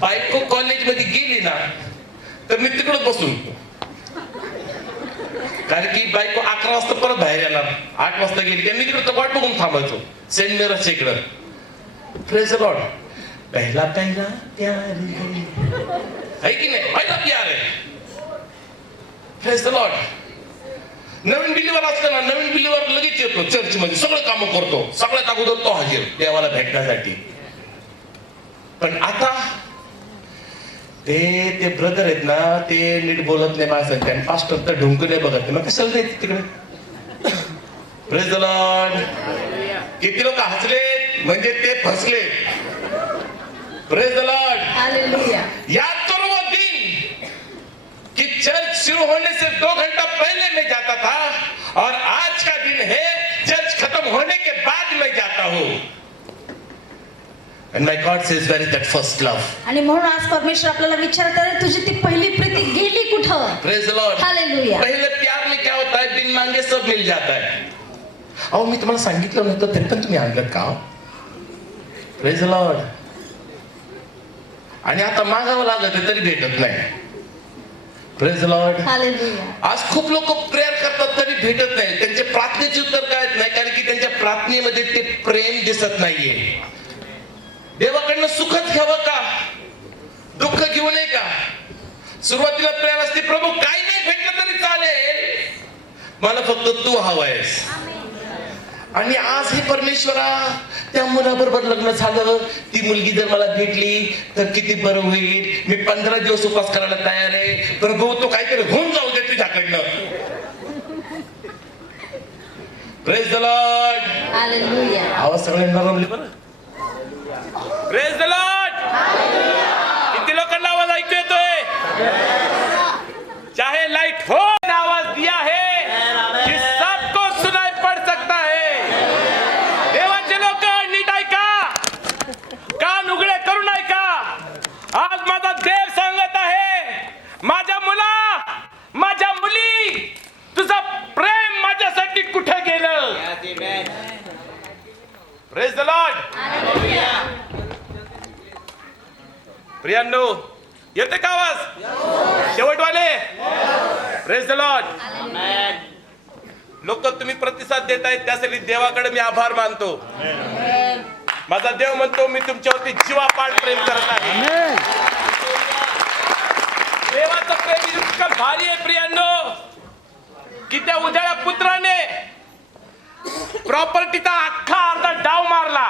बायको कॉलेज मध्ये गेली ना तर मी तिकडच बसून, कारण की बायको 11 वाजता परत बाहेर येणार, 8 वाजता गेली त्यांनी तिकडे वाट बघून थांबायचो सेंट मेराच्या इकडं. Praise the Lord. पहला प्यार है की नाही, पहिला प्यार आहे. Praise the Lord. Naveen believer असतं ना, नवीन बिलीवर लगेच येतो चर्च मध्ये, सगळं काम करतो, सगळ्यात अगोदर तो हजर देवाला भेटण्यासाठी. पण आता ते ब्रदर आहेत ना ते नीट बोलत नाही माझं, त्या पास्टर तर ढुंकू नाही बघत, मग कशाला जायचं तिकडे. Praise the Lord. किती लोक हसले म्हणजे ते फसले. Praise the Lord. Hallelujah. याद करो वो दिन कि चर्च शुरू होने से 2 घंटा पहले मैं जाता था और आज का दिन है चर्च खत्म होने के बाद मैं जाता हूँ. And my God says where is that first love? आणि म्हणून आज परमेश्वर आपल्याला विचारतात तुझी ती पहिली प्रीती गेली कुठं. Praise the Lord. Hallelujah. पहले प्यार में क्या होता है, बिन मांगे सब मिल जाता है. अहो मी तुम्हाला सांगितलं नव्हतं तरी पण तुम्ही आणलं का. Praise the Lord. आणि आता मागावं लागत तरी भेटत नाही. Praise the Lord. Hallelujah. आज खूप लोक प्रेयर करतात तरी भेटत नाही. त्यांच्या प्रार्थनेचे उत्तर काय नाही, कारण की त्यांच्या प्रार्थनेमध्ये ते प्रेम दिसत नाहीये. देवाकडनं सुखच घ्यावं का, दुःख घेऊ नये का. सुरुवातीला प्रेयर असते प्रभू काही नाही भेटलं तरी चालेल, मला फक्त तू हवायस. आणि आज हे परमेश्वरा त्या मुलाबरोबर लग्न झालं, ती मुलगी जर मला भेटली तर किती बरं होईल. मी 15 दिवस उपास करायला तयार आहे. प्रभू तो काहीतरी होऊन जाऊ दे तुझ्याकडनं. Praise the Lord. Hallelujah. आवाज सगळ्यांना रमले बरं. Praise the Lord. किती लोकांना आवाज ऐकू येतोय. चाहे लाइट हो आवाज दिया है कि सबको सुनाई पड़ सकता है. देवाचे लोक नीट ऐका, कान उघडे करून ऐका. आज माझा देव सांगत आहे, माझ्या मुला माझ्या मुली तुझं प्रेम माझ्यासाठी कुठे गेलं. Praise the Lord. प्रियांनो येते का आवाज? शेवटवाले प्रेज द लॉर्ड. लोक तुम्ही प्रतिसाद देतायत त्यासाठी देवाकडे मी आभार मानतो. माझा देव म्हणतो मी तुमच्यावरती जीवापाड प्रेम करत आहे. देवाचं प्रेम इतकं भारी आहे प्रियांनो की त्या उद्याळ्या पुत्राने प्रॉपर्टीचा अख्खा अर्धा डाव मारला,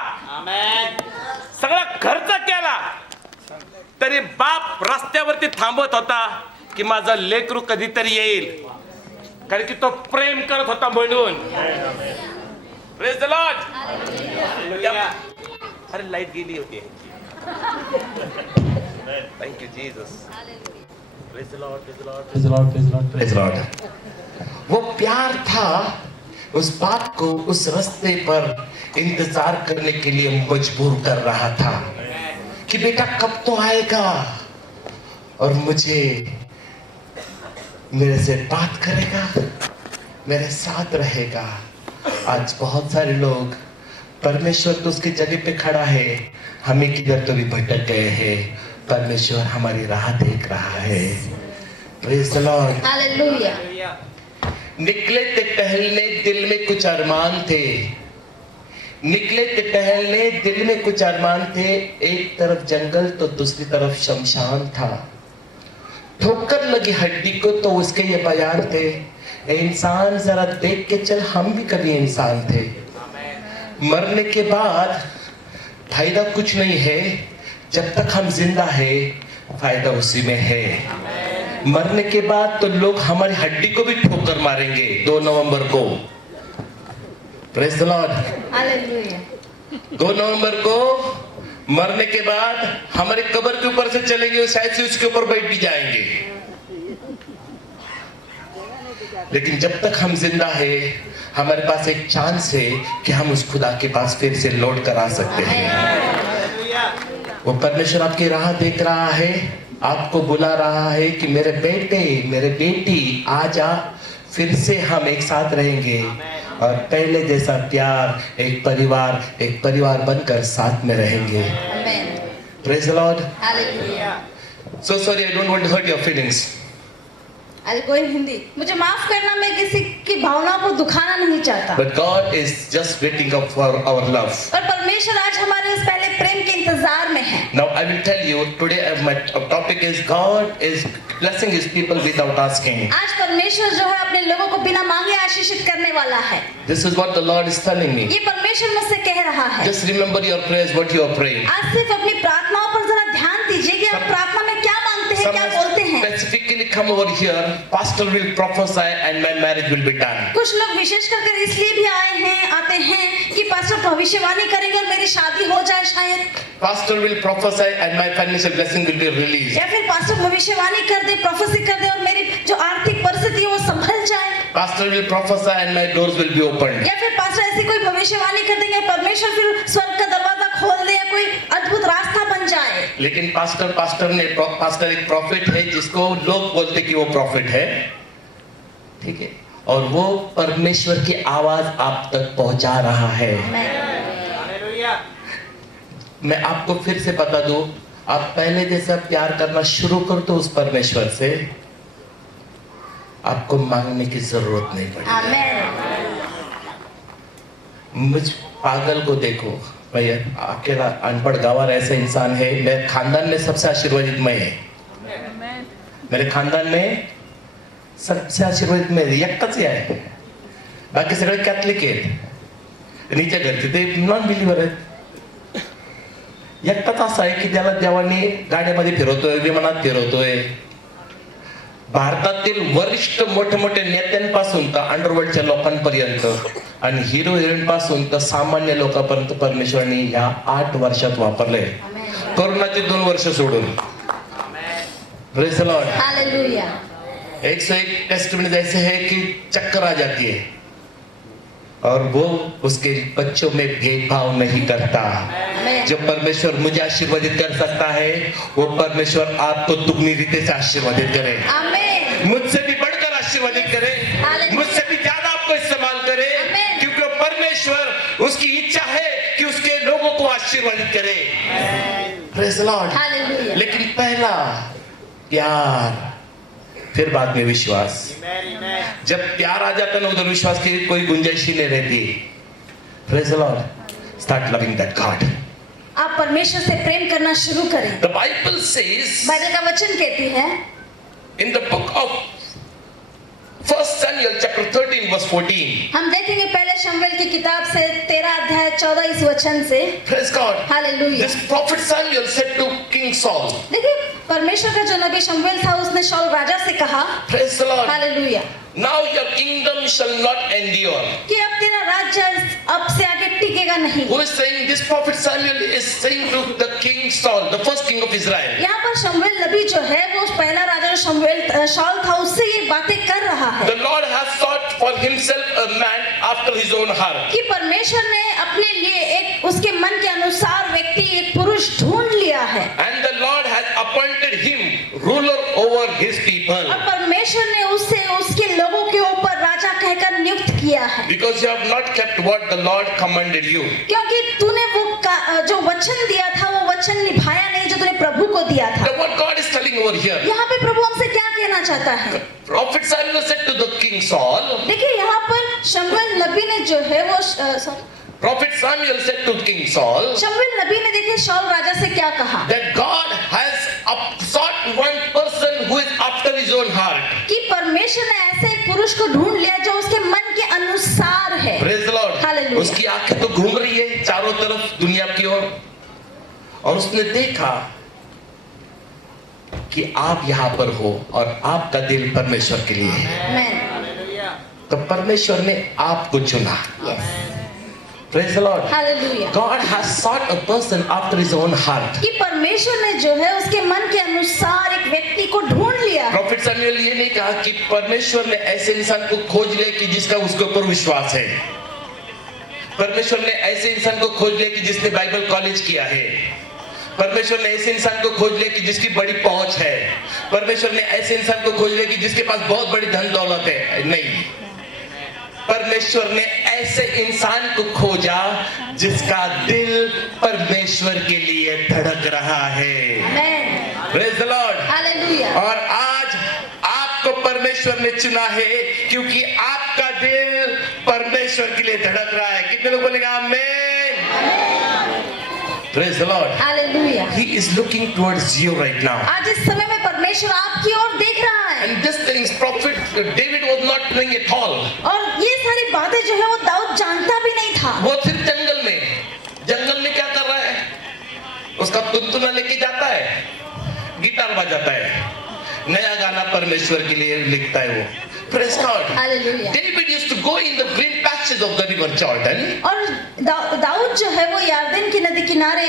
सगळा खर्च केला, तरी बाप रस्त्यावरती थांबत होता की माझा लेकरू कधीतरी येईल, कारण की तो प्रेम करत होता म्हणून. Praise the Lord. अरे लाईट गेली होती. Thank you Jesus. Praise the Lord, praise the Lord, praise the Lord, praise the Lord, praise Lord. वो प्यार था, उस बात को उस रास्ते पर इंतजार करने के लिए मजबूर कर रहा था कि बेटा कब तो आएगा और मुझे मेरे से बात करेगा, मेरे साथ रहेगा. आज बहुत सारे लोग परमेश्वर तो उसकी जगह पे खड़ा है, हमें किधर तो भी भटक गए हैं. परमेश्वर हमारी राह देख रहा है. Praise the Lord. हालेलुया. निकले थे टहलने, दिल में कुछ अरमान थे. निकले थे टहलने, दिल में कुछ अरमान थे. एक तरफ जंगल तो दूसरी तरफ शमशान था. ठोकर लगी हड्डी को तो उसके ये बयान थे, ए इंसान जरा देख के चल, हम भी कभी इंसान थे. मरने के बाद फायदा कुछ नहीं है, जब तक हम जिंदा है फायदा उसी में है. मरने के बाद तो लोग हमारी हड्डी को भी ठोकर मारेंगे 2 नवंबर को. Praise the Lord. हालेलुया. 2 नवंबर को मरने के बाद हमारे कब्र के ऊपर से चलेंगे, शायद से उसके ऊपर बैठ भी जाएंगे. लेकिन जब तक हम जिंदा है हमारे पास एक चांस है कि हम उस खुदा के पास फिर से लौट कर आ सकते हैं. वो परमेश्वर आपकी राह देख रहा है, आपको बुला रहा है कि मेरे बेटे, मेरे बेटी, आ जा, फिर से हम एक साथ रहेंगे और पहले जैसा प्यार, एक परिवार बनकर साथ में रहेंगे. Praise the Lord. Hallelujah. So sorry, I don't want to hurt your feelings. I'll go in Hindi. मुझे माफ करना, मैं किसी की भावनाओं को दुखाना नहीं चाहता. But God is just waiting up for our love. पर परमेश्वर आज हमारे उस पहले प्रेम के इंतजार में है. Now I will tell you today my topic is God is blessing His people without asking. आज परमेश्वर जो है अपने लोगों को बिना मांगे आशीषित करने वाला है. This is what the Lord is telling me. ये परमेश्वर मुझसे कह रहा है. Just remember your prayers, what you are praying. आज सिर्फ अपनी प्रार्थनाओं पर जरा ध्यान दीजिए कि आप प्रार्थना में क्या मांगते हैं, क्या बोलते हैं. Specifically come over here, pastor will prophesy and my marriage will be done. कुछ लोग विशेष कर इसलिए भी आते हैं कि पास्टर भविष्यवाणी करेंगे और मेरी शादी हो जाए शायद. Pastor will prophesy and my financial blessing will be released. या फिर पास्टर भविष्यवाणी कर दे, प्रोफेसी कर दे और मेरी जो आर्थिक परिस्थिति है वो संभल जाए. Pastor will prophesy and my doors will be opened. या फिर पास्टर ऐसी कोई भविष्यवाणी कर देंगे, परमेश्वर फिर स्वर्ग का दरवाजा खोल दे या कोई अद्भुत रास्ता बन जाए. लेकिन पास्टर एक प्रॉफिट है जिसको लोग बोलते कि वो प्रॉफिट है, ठीक है, और वो परमेश्वर की आवाज आप तक पहुंचा रहा है. मैं आपको फिर से बता दूं, आप पहले जैसा प्यार करना शुरू कर दो उस परमेश्वर से, आपको मांगने की जरूरत नहीं पड़ेगी. आमीन. मुझ पागल को देखो भैया, अकेला अनपढ़ गंवार ऐसा इंसान है. मेरे खानदान में सबसे आशीर्वादित मैं है. मेरे खानदान में सबसे आशीर्वादित मैं एकटाच आहे. बाकी सगळे कॅथलिक आहेत. नीच्या घरचे ते नॉन बिलिव्हर आहेत. एकटाच असा आहे की त्याला देवाने गाड्यामध्ये फिरवतोय, विमानात फिरवतोय. भारतातील वरिष्ठ मोठे नेत्यांपासून तर अंडरवर्ल्डच्या लोकांपर्यंत आणि हिरो हिरोईन पासून तर सामान्य लोकांपर्यंत परमेश्वरांनी या 8 वर्षात वापरले. कोरोनाचे 2 वर्ष सोडून. Praise the Lord. Hallelujah. 101 testament ऐसे है कि चक्कर आ जाती है और वो उसके बच्चों में भेदभाव नहीं करता. जो परमेश्वर मुझे आशीर्वादित कर सकता है वो परमेश्वर आपको दुगनी रीते से आशीर्वादित करे. आमीन. मुझसे भी बढ़कर आशीर्वादित करे, मुझसे भी ज्यादा आपको इस्तेमाल करे, क्योंकि वो परमेश्वर उसकी इच्छा है कि उसके लोगों को आशीर्वादित करे. Praise the Lord. हालेलुया. लेकिन पहला प्यार, फिर बाद में विश्वास। जब प्यार आ जाता है ना, उधर विश्वास की कोई गुंजाइश ही नहीं रहती। Praise the Lord. Start loving that God. आप परमेश्वर से प्रेम करना शुरू करें। The Bible says बाइबल का वचन कहती है in the book of 1 Samuel chapter 13 verse 14. हम देखेंगे पहले शमूएल की किताब से 13 अध्याय 14 इस वचन से। Praise God. Hallelujah. This prophet Samuel said to King Saul. देखिए परमेश्वर का जो नबी शमूएल था उसने शाऊल राजा से कहा, Praise the Lord. Hallelujah, Now your kingdom shall not endure. कि अब तेरा राज्य अब से आगे टिकेगा नहीं। Who is saying this? Prophet Samuel is saying to the king Saul, the first king of Israel. यहाँ पर शमूएल नबी जो है वो पहला राजा जो शमूएल शाऊल था उससे ये बातें कर रहा है The Lord has sought for himself a man after his own heart. कि परमेश्वर ने अपने लिए एक उसके मन के अनुसार व्यक्ति, एक पुरुष ढूंढ लिया है And the Lord has appointed him ruler over his people. और परमेश्वर ने उससे उसके लोगों के ऊपर राजा कहकर नियुक्त किया है, Because you have not kept what the Lord commanded you. क्योंकि तूने वो जो वचन दिया था वो वचन निभाया नहीं जो तूने प्रभु को दिया था। Now what God is telling over here. यहाँ पे प्रभु हमसे क्या कहना चाहता है? Prophet Samuel said to the king Saul. देखिए यहाँ पर शमूएल नबी ने जो है वो Prophet Samuel said to King Saul शमूएल नबी ने देखिए शाऊल राजा से क्या कहा that God has sought one person who is after his own heart. कि परमेश्वर ने ऐसे एक पुरुष को ढूंढ लिया जो उसके मन के अनुसार है। Praise the Lord. Hallelujah. उसकी आंखें तो घूम रही है चारों तरफ दुनिया की ओर, और उसने देखा कि आप यहाँ पर हो और आपका दिल परमेश्वर के लिए है, आमेन। तो परमेश्वर ने आपको चुना। Yes. Praise the Lord. Hallelujah. God has sought a person after his own heart. कि परमेश्वर ने जो है उसके मन के अनुसार एक व्यक्ति को ढूंढ लिया। प्रॉफिट सैमुएल ये नहीं कहा कि परमेश्वर ने ऐसे इंसान को खोज लिया कि जिसका उसके ऊपर विश्वास है। परमेश्वर ने ऐसे इंसान को खोज लिया कि जिसने बाइबल कॉलेज किया है। परमेश्वर ने ऐसे इंसान को खोज लिया कि जिसकी बड़ी पहुंच है। परमेश्वर ने ऐसे इंसान को खोज लिया कि जिसके पास बहुत बड़ी धन दौलत है। नहीं, परमेश्वर ने ऐसे इंसान को खोजा जिसका दिल परमेश्वर के लिए धड़क रहा है। आमेन। Praise the Lord. हालेलुया। और आज आपको परमेश्वर ने चुना है क्योंकि आपका दिल परमेश्वर के लिए धड़क रहा है। कितने लोग बोलेंगे आमेन? Praise the Lord. Hallelujah. He is looking towards you right now. आज इस समय में परमेश्वर आपकी ओर देख रहा है And this things prophet David was not knowing at all. और ये सारी बातें जो है वो दाऊद जानता भी नहीं था। वो सिर्फ जंगल में क्या कर रहा है? उसका तुनतुना लेके जाता है, गिटार बजाता है, नया गाना परमेश्वर के लिए लिखता है वो। Praise God. Hallelujah. David used to go in the green patches of the river Jordan. और दाऊद जो है वो यरदन की नदी किनारे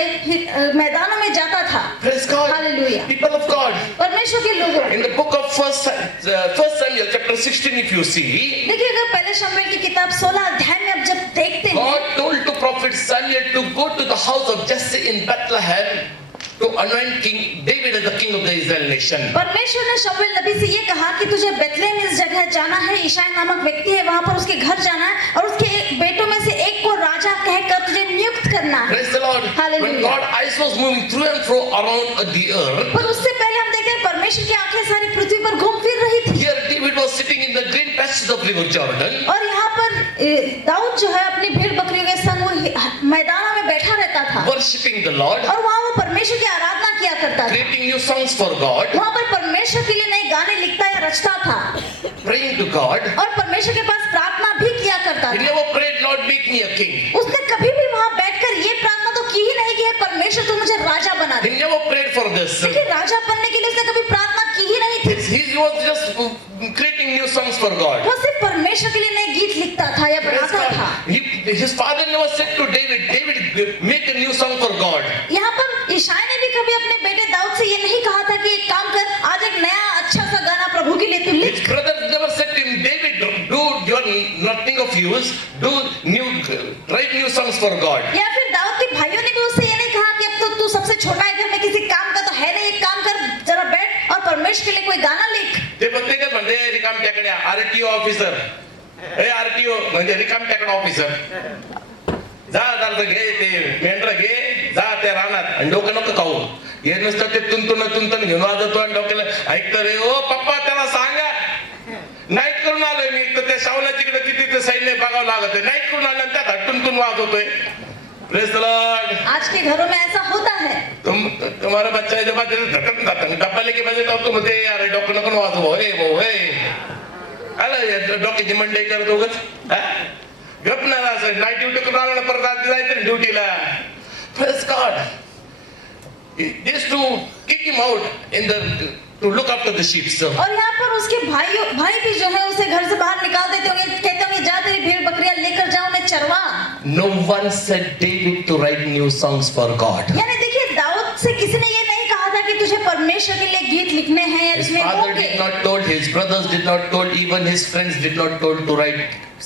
मैदानों में जाता था। Praise God. Hallelujah. People of God. परमेश्वर के लोगों। In the book of First Samuel chapter 16, if you see, देखिए अगर पहले शमूएल की किताब 16 अध्याय में अब जब देखते हैं, God told to prophet Samuel to go to the house of Jesse in Bethlehem to anoint King David as the king of the Israel nation. परमेश्वर ने शमूएल नबी से ये कहा कि तुझे बेथलेहम इस जगह जाना है, ईशाई नामक व्यक्ति है वहां पर उसके घर जाना है और उसके बेटों में से एक को राजा कहकर तुझे नियुक्त करना है। Praise the Lord. Hallelujah. When God's eyes was moving through and fro around the earth, पर उससे पहले हम देखते हैं परमेश्वर की आंखें सारी पृथ्वी पर घूम फिर रही थी here David was sitting in the green patches of river Jordan, और यहाँ पर दाऊद जो है अपनी भेड़ बकरियों के संग वो मैदानों में बैठा रहता था worshiping the Lord, और वहाँ वो परमेश्वर की आराधना किया करता था। creating new songs for God, वहाँ पर परमेश्वर के लिए नए गाने लिखता या रचता था praying to God. और परमेश्वर के पास प्रार्थना भी किया करता He था। never prayed, Lord, make me a king. उसने कभी भी वहाँ बैठकर ये प्रार्थना तो की ही नहीं कि हे परमेश्वर तू मुझे राजा बना दे। He never prayed for this. देखिए राजा बनने के लिए उसने कभी प्रार्थना की ही नहीं थी। He was just creating new songs for God. वो सिर्फ परमेश्वर के लिए नए गीत लिखता था या Praise बनाता God. था। His father never said to David, David, make a new song for God. यहाँ पर ईशाई ने भी कभी अपने बेटे दाऊद से ये नहीं कहा था कि एक काम कर आज एक नया अच्छा सा गाना प्रभु के लिए तू लिख। His brother never said to him, David, do your nothing of use, write new songs for God. या फिर दाऊद के भाइयों ने भी उससे ये नहीं कहा कि अब तो तू सबसे छोटा है घर में किसी काम का तो है नहीं, एक काम कर जरा बैठ और परमेश्वर के लिए कोई गाना लिख। ते प्रत्येकच म्हणते रिकाम टेकड्या आरटीओ ऑफिसर, आरटीओ म्हणजे रिकाम टेकड ऑफिसर, जा घे ते मेंढर घे जा त्या रानात आणि डोकं नको खाऊ, हे नुसतं ते तुंतून घेऊन वाजवतो आणि डोक्याला ऐकतं रे ओ पप्पा त्याला सांगा नाईट करून आलोय मी तर त्या शावला तिकडे किती ते सैन्य बघावं लागत आहे नाईट करून आलं त्यात हट्टून वाजवतोय प्रेज द लॉर्ड आज के घरों में ऐसा होता है। तुम्हारा बच्चा है जब धटक डब्बा लेके बजे तो तुम ते यार डॉक्टर नको वाजव हे भाऊ हे आला डॉक्टरची मंडई करत उगच गप ना असं नाईट ड्युटी करून आलो ना परत रात्री जायचं ड्युटीला praise God this to kick him out in the to look after the sheeps और यहाँ पर उसके भाई भी जो है उसे घर से बाहर निकाल देते होंगे, कहते होंगे जा तेरी भेड़ बकरियां लेकर जाओ उन्हें चरवा। No one said David to write new songs for God. यानी देखिए दाऊद से किसी ने ये नहीं कहा था कि तुझे परमेश्वर के लिए गीत लिखने हैं या His लिखने father होंगे। did not told, his brothers did not told, even his friends did not told to write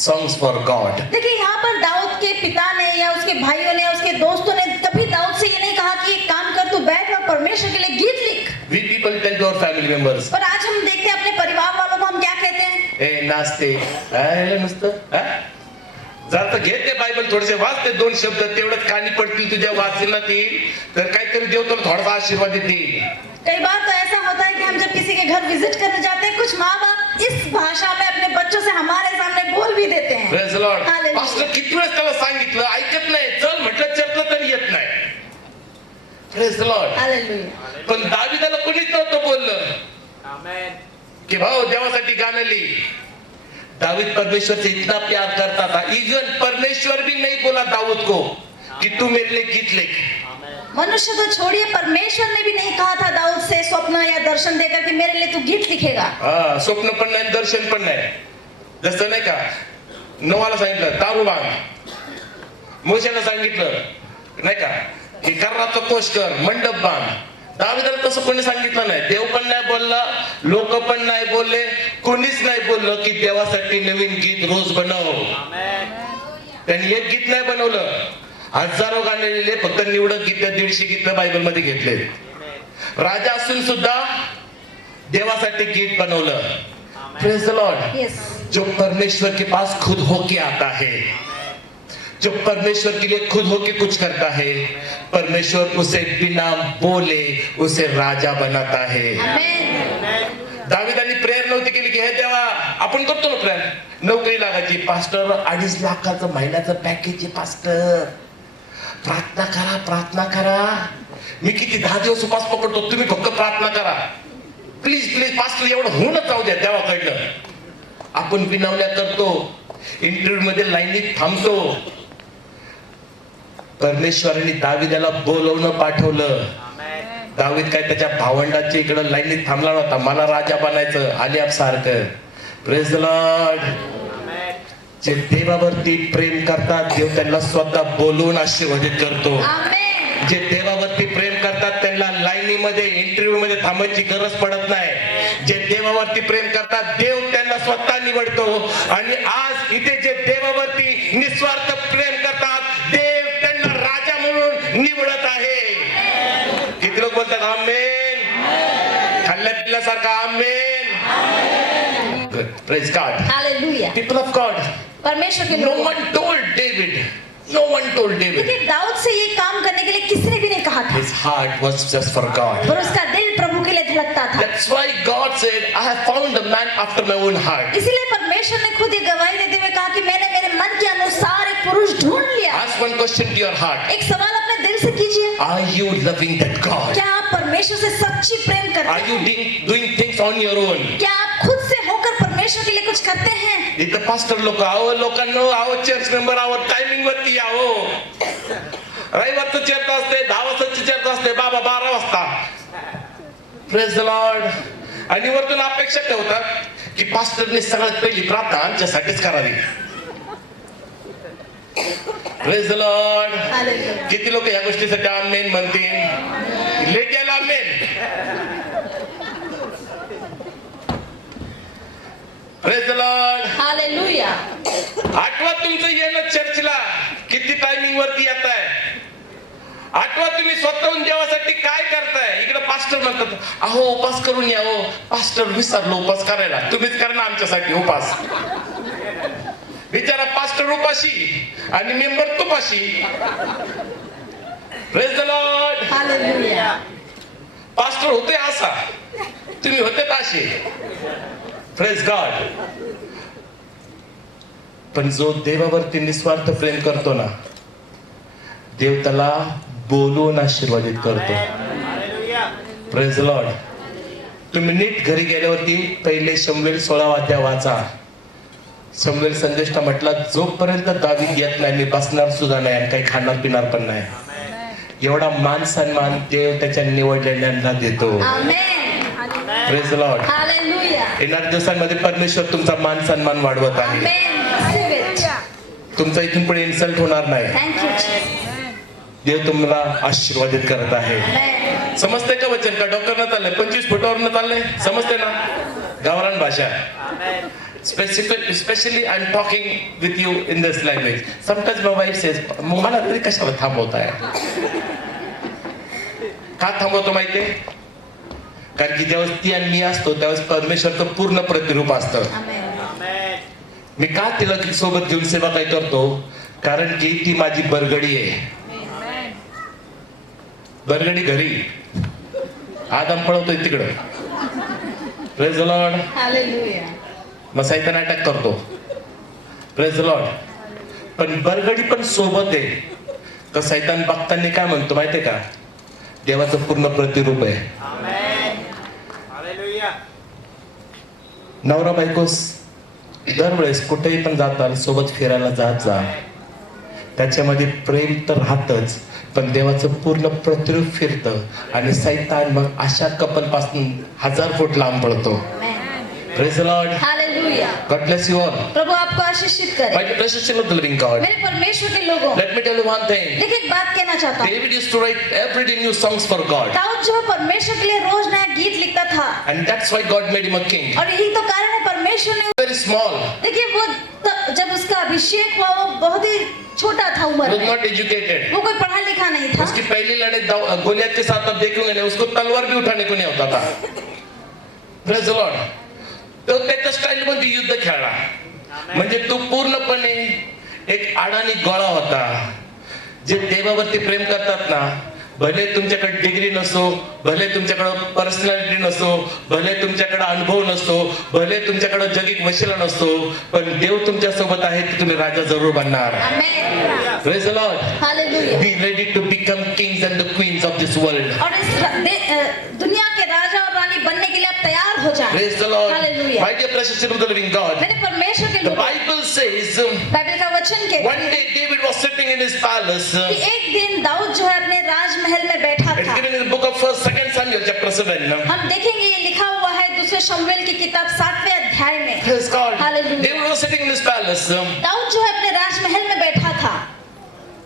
songs for God. देखिए यहाँ पर दाऊद के पिता ने या उसके भाइयों ने उसके दोस्तों ने कभी दाऊद से ये नहीं कहा कि एक काम कर तू बैठ और परमेश्वर के लिए गीत लिख। We people tell to our family members, पर आज हम देखते हैं अपने परिवार वालों को हम क्या कहते हैं, "Hey, नाचते, आयला नुसतं, जाता घे ते बायबल थोडेसे वाच ते 2 शब्द तेवढंच कानी पडतील तुझ्या वाचनात येईल तर काहीतरी देव तुला थोडासा आशीर्वाद देतील." कई बार तो ऐसा होता है कि हम जब किसी के घर विजिट करने जाते हैं कुछ माँ बाप इस भाषा में अपने बच्चों से हमारे सामने बोल भी देते हैं। Praise the Lord. Hallelujah. Pastor किती वेळेस त्याला सांगितलं ऐकत नाही चल म्हटलं चर्चला तरी येत नाही. Praise the Lord. हालेलुया। पण दाविदाला कोणीच नव्हतं बोललं कि भाऊ देवासाठी गाणं लिही. दावीद परमेश्वर से इतना प्यार करता था इवन परमेश्वर भी नहीं बोला दाऊद को कि तू मेरे लिए गीत लिख. मनुष्य तो छोड़िए परमेश्वर ने भी नहीं कहा था दाऊद से स्वप्न या दर्शन देकर कि मेरे लिए तू गीत लिखेगा। हा स्वप्न पण नाही दर्शन पण नाही. जसं नाही का नोहाला सांगितलं दारू बांध मोशेला सांगितलं नाही का की कर्राचं कोश कर मंडप बांध. दाविदाला तसं कोणी सांगितलं नाही. देव पण नाही बोलला लोक पण नाही बोलले कोणीच नाही बोललं की देवासाठी नवीन गीत रोज बनव. त्यांनी एक गीत नाही बनवलं हजारो गाणे लिहिले फक्त निवडक गीत 150 गीत बायबल मध्ये घेतले. राजा असून सुद्धा देवासाठी गीत बनवलं. Praise the Lord. यस। जो परमेश्वर के पास खुद होके आता है जो परमेश्वर के लिए खुद होके कुछ करता है परमेश्वर उसे बिना बोले उसे राजा बनाता है. आमेन। दाविदांनी प्रेयर नव्हती केली की हे देवा आपण करतो ना प्रेयर नोकरी लागायची पास्टर 2.5 लाखाचं महिन्याचं पॅकेज आहे पास्टर प्रार्थना करा मी किती 10 दिवस उपास पकडतो तुम्ही फक्त प्रार्थना करा प्लीज पास्टर एवढं होऊनच जाऊ द्या देवाकडनं. आपण विनवण्या करतो इंटरव्ह्यू मध्ये लाईनीत थांबतो. परमेश्वराने दाविदाला बोलवणं पाठवलं. दावीद काय त्याच्या भावंडाच्या इकडे लाईनीत थांबला नव्हता मला राजा बनायचं आलियाब सारखं. Praise the Lord. जे देवावरती प्रेम करतात देव त्यांना स्वतः बोलवून आशीर्वादित करतो. आमेन। जे देवावरती प्रेम करतात त्यांना लाईनीमध्ये इंटरव्ह्यू मध्ये थांबायची गरज पडत नाही. जे देवावरती प्रेम करतात देव त्यांना स्वतः निवडतो. आणि आज इथे जे देवावरती निस्वार्थ प्रेम करतात देव त्यांना राजा म्हणून निवडत आहे. किती लोक बोलतात आमेन खाल्ल्या पिल्ल्यासारखा amen. Praise God. Hallelujah. People of God. परमेश्वर के नो लोग। वन टोल्ड डेविड देखिए दाऊद से ये काम करने के लिए किसी ने भी नहीं कहा था his heart was just for God. पर उसका दिल प्रभु के लिए धड़कता था। That's why God said, I have found a man after my own heart. इसीलिए परमेश्वर ने खुद ये गवाही देते हुए कहा कि मैंने मेरे मन के अनुसार एक पुरुष ढूंढ लिया। Ask one question to your heart. एक सवाल अपने दिल से कीजिए, Are you loving that God? क्या आप परमेश्वर से सच्ची प्रेम करते Are you हैं? doing things on your own? क्या आप खुद से होकर परमेश्वर के लिए कुछ करते हैं? इथं पास्टर लोक लोकांनो चर्च मेंबर टायमिंग वरती यावो. रविवारचं चर्च असते 10 वाजताची चर्च असते बाबा 12 वाजता. Praise the Lord. आणि वरतून अपेक्षा ठेवतात की पास्टरने सगळ्यात पहिली प्रार्थना आमच्यासाठीच करावी. Praise the Lord. हालेलुया। किती लोक या गोष्टीसाठी आमेन म्हणतील लेक्याला amen. Praise the Lord. Hallelujah. आठवा तुमचं येणं चर्चला किती टायमिंग वरती येत आहे. आठवा तुम्ही स्वतःहून देवासाठी काय करताय. इकडे पास्टर म्हणतात अहो उपास करून या. हो पास्टर विसरलो उपास करायला. तुम्हीच करा ना आमच्यासाठी उपास. बिचारा पास्टर उपाशी आणि मेंबर तुपाशी. Praise the Lord. Hallelujah. Pastor होते असा, तुम्ही होते असे. Praise God. पण जो देवावरती निस्वार्थ प्रेम करतो ना, देव त्याला बोलून आशीर्वादित करतो. Praise Lord. तुम्ही नीट घरी गेल्यावरती पहिले शमूएल 16 अध्याय वाचा. शमूएल संदेष्टा म्हटला, जोपर्यंत दावीद येत नाही मी बसणार सुद्धा नाही आणि काही खाणार पिणार पण नाही. एवढा मान सन्मान देव त्याच्या निवडलेल्यांना देतो. Praise Lord. येणाऱ्या दिवसांमध्ये परमेश्वर तुमचा मान सन्मान वाढवत आहे. तुमचा इथून पुढे इन्सल्ट होणार नाही. देव तुम्हाला आशीर्वादित करत आहे. समजते का वचन? का डॉक्टरनं चाललंय 25 फुटावरनं चाललंय? समजते ना? गावरान भाषा. Especially I'm talking with you in this language. Sometimes my wife says, मला तरी कशाला थांबवताय? का थांबवतो माहितीये? कारण की ज्यावेळेस ती आणि मी असतो त्यावेळेस परमेश्वरचं पूर्ण प्रतिरूप असतं. मी का तिला सोबत घेऊन सेवा काय करतो? कारण की ती माझी बरगडी आहे. बरगडी घरी, आदम पळवतोय तिकडं. Praise the Lord. मग सैतान अटॅक करतो. Praise the Lord. पण बरगडी पण सोबत आहे. तर सैतान बघताना काय म्हणतो माहितीये का? देवाचं पूर्ण प्रतिरूप आहे. नवरा बायकोस दरवेळेस कुठेही पण जाताल सोबत फिरायला जात जा. त्याच्यामध्ये प्रेम तर राहतच, पण देवाचं पूर्ण प्रतिरूप फिरतं आणि सैतान मग अशा कपल पासून 1000 फूट लांब पडतो. Praise the Lord. Hallelujah. God bless you all. प्रभु आपको आशीषित करे. My precious children of the living God. मेरे परमेश्वर के लोगों, Let me tell you one thing. देखिए एक बात कहना चाहता हूँ. David used to write every day new songs for God. Dawood जो है परमेश्वर के लिए रोज नया गीत लिखता था. And that's why God made him a king. और यही तो कारण है परमेश्वर ने. Very small. देखिए वो जब उसका अभिषेक हुआ वो बहुत ही छोटा था उम्र Was में. not educated. वो कोई पढ़ा लिखा नहीं था. उसकी पहली लड़ाई गोलियत के साथ आप देखेंगे ना, उसको तलवार भी उठाने को नहीं होता था. Praise the Lord. तो त्याच्या स्टाईल मध्ये युद्ध खेळला. म्हणजे तो पूर्णपणे एक अडाणी गोळा होता. जे देवावरती प्रेम करतात ना, भले तुमच्याकडे डिग्री नसो, भले तुमच्याकडे पर्सनॅलिटी नसो, भले तुमच्याकडे अनुभव नसतो, भले तुमच्याकडे जगिक वशिला नसतो, पण देव तुमच्या सोबत आहे तर तुम्ही राजा जरूर बनणार. Praise the Lord. Hallelujah. Be ready to become kings and the queens of this world. और इस दुनिया के राजा और रानी बनने के लिए आप तैयार हो जाएं. Praise the Lord. Hallelujah. My dear precious children of the living God. मेरे परमेश्वर के The लोगों, Bible says बाइबल का वचन कहता one day David was sitting in his palace. है कि एक दिन दाऊद जो है अपने राजमहल में बैठा It's था. given in the book of 2 Samuel chapter 7. हम देखेंगे ये लिखा हुआ है दूसरे शमूएल की किताब 7वें अध्याय में. Praise God. Hallelujah. David was sitting in his palace Dawood जो है अपने राजमहल में बैठा था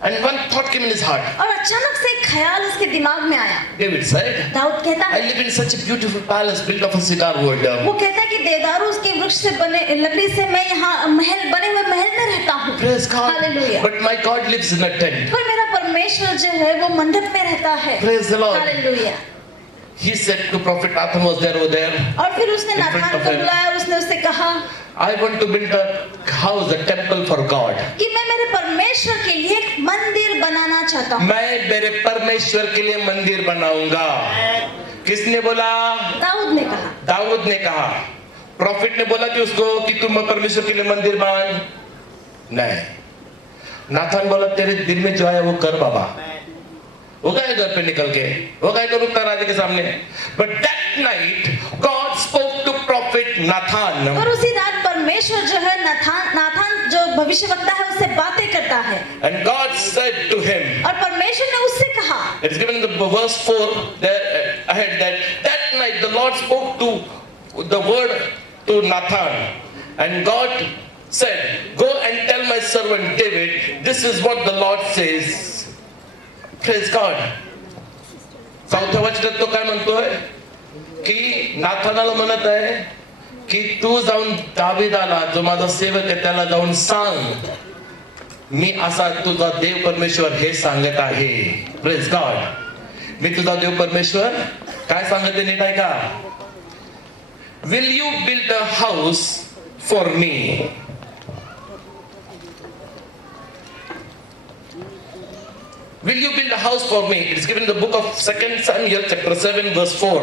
and one thought came in his heart. और अचानक से एक ख्याल उसके दिमाग में आया. David said, दाऊद कहता I है, live in such a beautiful palace built of a cedar wood. वो कहता है कि देवदारू के वृक्ष से बने लकड़ी से मैं यहाँ महल बने हुए महल में रहता हूँ. Praise God. Hallelujah. But my God lives in a tent. पर मेरा परमेश्वर जो है वो मंडप में रहता है. Praise the Lord. Hallelujah. He said to prophet Nathan was there over there. और फिर उसने In front नाथान of को him. बुलाया. उसने उससे कहा I want to build a house, a temple for God. कि मैं मेरे परमेश्वर के लिए एक मंदिर बनाना चाहता हूँ. मैं मेरे परमेश्वर के लिए मंदिर बनाऊंगा. किसने बोला? दाऊद ने कहा. दाऊद ने कहा. प्रॉफिट ने बोला कि उसको कि तुम परमेश्वर के लिए मंदिर बना. नहीं. नाथान बोला तेरे दिल में जो है वो कर बाबा. वो गए घर पे निकल के, वो गए तो रुकता राजा के सामने. But that night God spoke to prophet Nathan. और उसी रात परमेश्वर जो है नाथान जो भविष्यवक्ता है उससे बातें करता है. And God said to him. और परमेश्वर ने उससे कहा. It is given in the verse 4 there ahead that night the Lord spoke to the word to Nathan, and God said, go and tell my servant David, this is what the Lord says. Praise God. चौथ्या वचनात तो काय म्हणतोय की नाथानाला म्हणत आहे की तू जाऊन दावीदाला जो माझा सेवक आहे त्याला जाऊन सांग मी असा तुझा देव परमेश्वर हे सांगत आहे. Praise God. मी तुझा देव परमेश्वर काय सांगते नीट आहे का? Will you build a house for me. will you build a house for me? It's given in the book of 2 Samuel chapter 7 verse 4.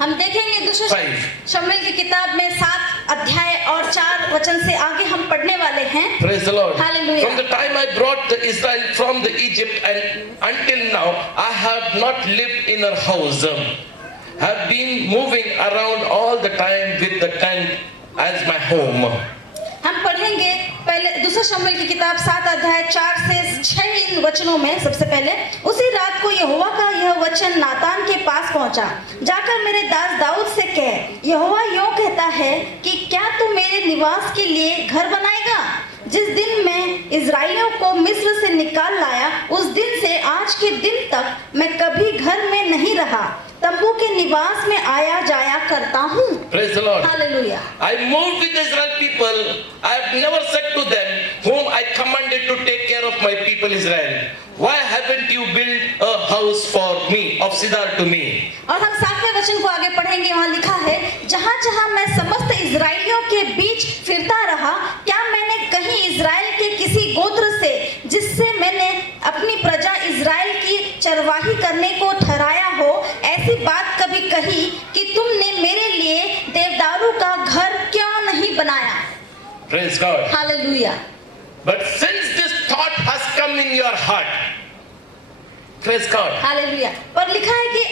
हम देखेंगे दूसरे 5. शमूएल की किताब में 7 अध्याय और 4 वचन से आगे हम पढ़ने वाले हैं। Praise the Lord. Hallelujah. From the time I brought the Israel from the Egypt and until now, I have not lived in a house. Have been moving around all the time with the tent as my home. हम पढ़ेंगे पहले दूसरा शमूएल की किताब 7 अध्याय 4 से 6 in वचनों में। सबसे पहले उसी रात को यहोवा का यह वचन नातान के पास पहुंचा, जाकर मेरे दास दाऊद से कह, यहोवा यूं कहता है कि क्या तू मेरे निवास के लिए घर बनाएगा? जिस दिन मैं इजराइलियों को मिस्र से निकाल लाया, उस दिन से आज के दिन तक मैं कभी घर में नहीं रहा, तंबू के निवास में आया जाया करता हूँ। Praise the Lord. Hallelujah. I moved with the Israel people. I have never said to them, whom I commanded to take care of my people Israel, why haven't you built a house for me, of cedar to me? और हम 7वें वचन को आगे पढ़ेंगे। वहाँ लिखा है, जहाँ जहाँ मैं समस्त इजराइलियों के बीच फिरता रहा, क्या मैंने कहीं इजराइल के किसी गोत्र से, जिससे मैंने अपनी प्रजा इजराइल की चरवाही करने को ठहराया हो, ऐसी बात कभी कही कि तुमने मेरे लिए देवदारू का घर क्यों नहीं बनाया? Praise God. Hallelujah. But since this thought has come in your heart, praise God. Hallelujah. पर लिखा है कि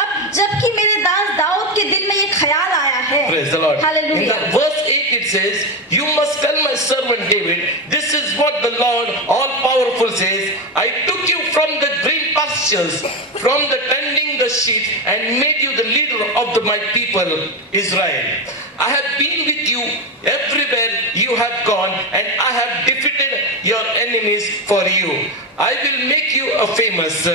अब जबकि मेरे दास दाऊद के दिल में ये ख्याल आया है। Praise the Lord. In hallelujah. the verse 8 it says, you must tell my servant David, this is what the Lord all-powerful says, I took you from the green pastures, from the tending the sheep, and made you the leader of my people Israel. I have been with you everywhere you have gone, and I have defeated your enemies for you. I will make you a famous.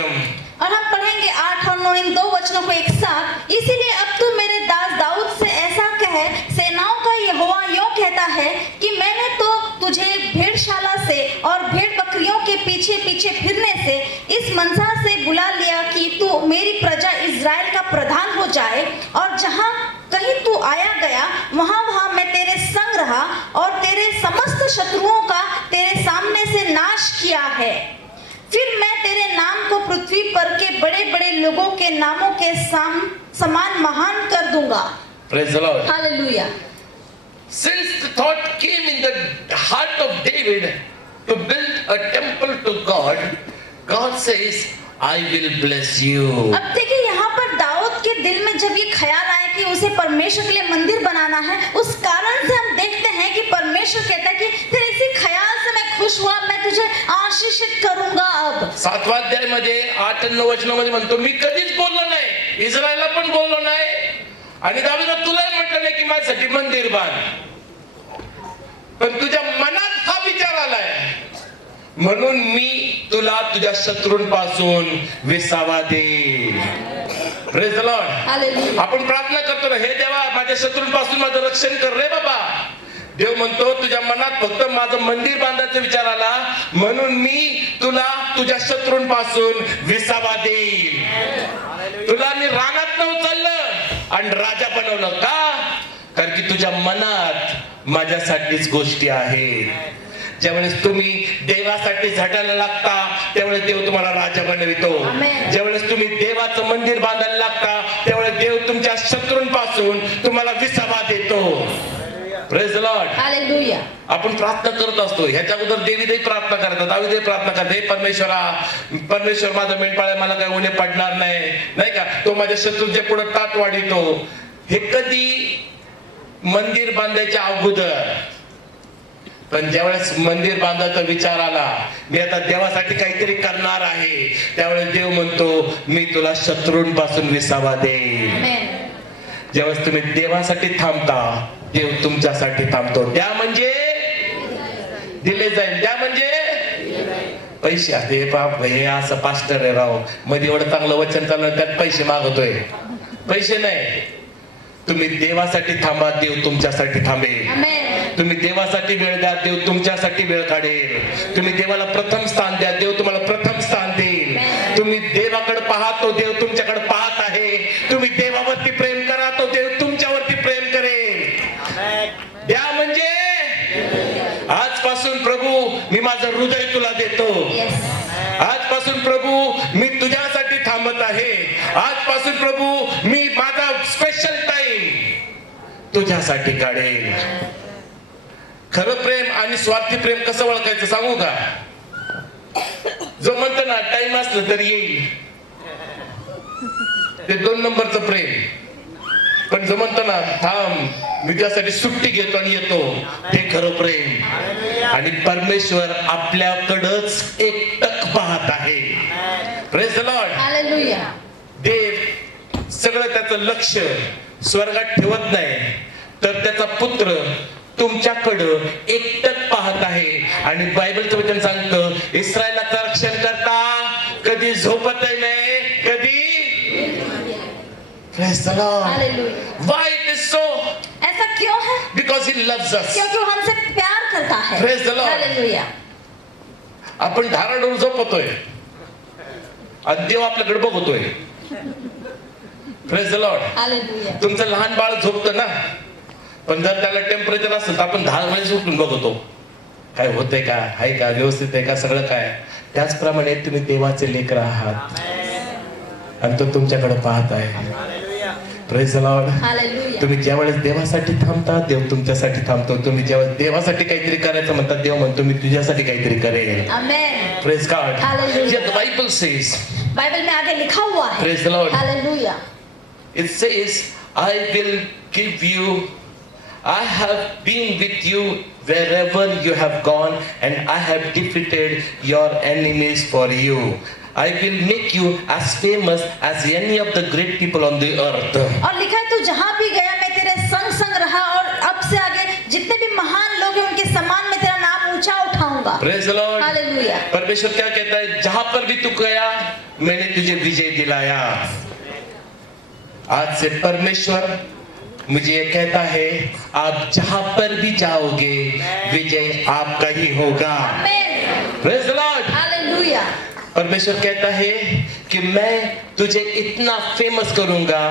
और हम पढ़ेंगे 8 और 9 in 2 वचनों को एक साथ। इसीलिए अब तू मेरे दास दाऊद से ऐसा कहे, सेनाओं का यहोवा यूं कहता है कि मैंने तो तुझे भेड़शाला से और भेड़ बकरियों के पीछे पीछे फिरने से इस मनसा से बुला लिया कि तू मेरी प्रजा इजराइल का प्रधान हो जाए, और जहां कहीं तू आया गया वहां वहां मैं तेरे संग रहा और तेरे समस्त शत्रुओं का तेरे सामने से नाश किया है। फिर मैं तेरे नाम को पृथ्वी पर के बड़े बड़े लोगों के नामों के समान महान कर दूंगा। Praise the Lord. Hallelujah. Since the thought came in the heart of David to build a temple to God, God says, I will bless you. अब देखिए यहाँ पर दाऊद के दिल में जब ये ख्याल आया कि उसे परमेश्वर के लिए मंदिर बनाना है, उस कारण से हम देखते हैं कि परमेश्वर कहता है कि तेरे इसी ख्याल से मैं खुश हुआ, मैं तुझे आशीषित करूंगा। अब 7व्या अध्यायामध्ये 8 आणि 9 वचनामध्ये म्हणतो, मी कधीच बोललो नाही, इस्रायलला पण बोललो नाही, आणि दावीदा तुलाही म्हटलं नाही की माझ्यासाठी मंदिर बांध, पण तुझ्या मनात हा विचार आलाय, म्हणून मी तुला तुझ्या शत्रूंपासून विसावा देईन. Praise the Lord. हालेलुया। आपण प्रार्थना करतो ना, हे देवा माझ्या शत्रूंपासून माझं रक्षण कर रे बाबा. देव म्हणतो तुझ्या मनात फक्त माझं मंदिर बांधायचा विचार आला, म्हणून मी तुला तुझ्या शत्रूंपासून विसावा देईन. तुला मी रानात उचललं आणि राजा बनवलं का? कारण की तुझ्या मनात माझ्यासाठीच गोष्टी आहेत. ज्यावेळेस तुम्ही देवासाठी झटायला लागता त्यावेळेस देव तुम्हाला राजा बनवितो. ज्यावेळेस तुम्ही देवाचं मंदिर बांधायला लागता त्यावेळेस देव तुमच्या शत्रूंपासून तुम्हाला विसावा देतो. Praise the Lord. हालेलुया. आपण प्रार्थना करत असतो. ह्याच्या अगोदर देवीदेवी प्रार्थना करतात, दावीदेवी प्रार्थना करते, परमेश्वरा, परमेश्वर माझा मेंढपाळ आहे, मला काही उणे पडणार नाही, नाही का, तो माझ्या शत्रूच्या पुढे तात वाढितो. हे कधी मंदिर बांधायच्या अगोदर. पण ज्यावेळेस मंदिर बांधायचा विचार आला, मी आता देवासाठी काहीतरी करणार आहे, त्यावेळेस देव म्हणतो मी तुला शत्रूंपासून विसावा देईन. ज्यावेळेस तुम्ही देवासाठी थांबता देव तुमच्यासाठी थांबतो. त्या म्हणजे दिले जाईल, त्या म्हणजे पैसे. हे बाप, हे असं पास्टर आहे राव, मध्ये एवढं चांगलं वचन चाललं त्यात पैसे मागतोय. पैसे नाही, तुम्ही देवासाठी थांबा, देव तुमच्यासाठी थांबेल. तुम्ही देवासाठी वेळ द्या, देव तुमच्यासाठी वेळ काढेल. तुम्ही देवाला प्रथम स्थान द्या, देव तुम्हाला प्रथम स्थान देईल. तुम्ही देवाकडे पाहा, तो देव तुमच्याकडे पाहत आहे. तुम्ही देवावरती प्रेम करा, तो देव तुमच्यावरती प्रेम करेल. द्या म्हणजे आजपासून प्रभू मी माझं हृदय तुला देतो. आजपासून प्रभू मी तुझ्यासाठी थांबत आहे. आजपासून प्रभू मी माझा स्पेशल टाइम तुझ्यासाठी काढेल. खरं प्रेम आणि स्वार्थी प्रेम कसं ओळखायचं सांगू का? जो म्हणतो ना टाइम असलं तर येईल, ते 2 नंबरचं प्रेम. पण जो म्हणतो ना थांब मी त्यासाठी सुट्टी घेतो आणि येतो, ते खरं प्रेम. आणि परमेश्वर आपल्याकडच एकटक पाहत आहे. Praise the Lord. हालेलुया. देव सगळं त्याचं लक्ष स्वर्गात ठेवत नाही, तर त्याचा पुत्र तुमच्याकडं एकटक पाहत आहे. आणि बायबलचं वचन सांगतं इस्रायलाचं रक्षण करता कधी झोपतही नाही, कधी. Praise the Lord. Hallelujah. Why it is so? ऐसा क्यों है? Because he loves us. क्योंकि वो हमसे प्यार करता है. Praise the Lord. हालेलुया. आपण धाराडून झोपतोय आणि देव आपल्याकडे बघतोय. Praise the Lord. हालेलुया. तुमचं लहान बाळ झोपतं ना, पण जर त्याला टेम्परेचर असेल तर आपण 10 वेळेस उठून बघतो काय होतंय का, आहे का, व्यवस्थित आहे का, सगळं काय. त्याचप्रमाणे तुम्ही देवाचे लेकरं आहात आणि तो तुमच्याकडे पाहत आहे. Praise the Lord. हालेलुया. तुम्ही ज्या वेळेस देवासाठी थांबता देव तुमच्यासाठी थांबतो. तुम्ही जेव्हा देवासाठी काहीतरी करायचं म्हणतात देव म्हणतो मी तुझ्यासाठी काहीतरी करेल. Amen. Praise God. Hallelujah. Yet the Bible says, Bible में आगे लिखा हुआ है. Praise the Lord. Hallelujah. it says, I will give you, I have been with you wherever you have gone and I have defeated your enemies for you. I will make you as famous as any of the great people on the earth. और लिखा है तू जहाँ भी गया मैं तेरे संग संग रहा और अब से आगे जितने भी महान लोग हैं उनके समान में तेरा नाम ऊंचा उठाऊंगा. Praise the Lord. हालेलुया. परमेश्वर क्या कहता है, जहां पर भी तू गया मैंने तुझे विजय दिलाया. आज से परमेश्वर मुझे ये कहता है आप जहां पर भी जाओगे विजय आपका ही होगा. आमेन. Praise the Lord. हालेलुया. परमेश्वर कहता है कि मैं तुझे इतना फेमस करूंगा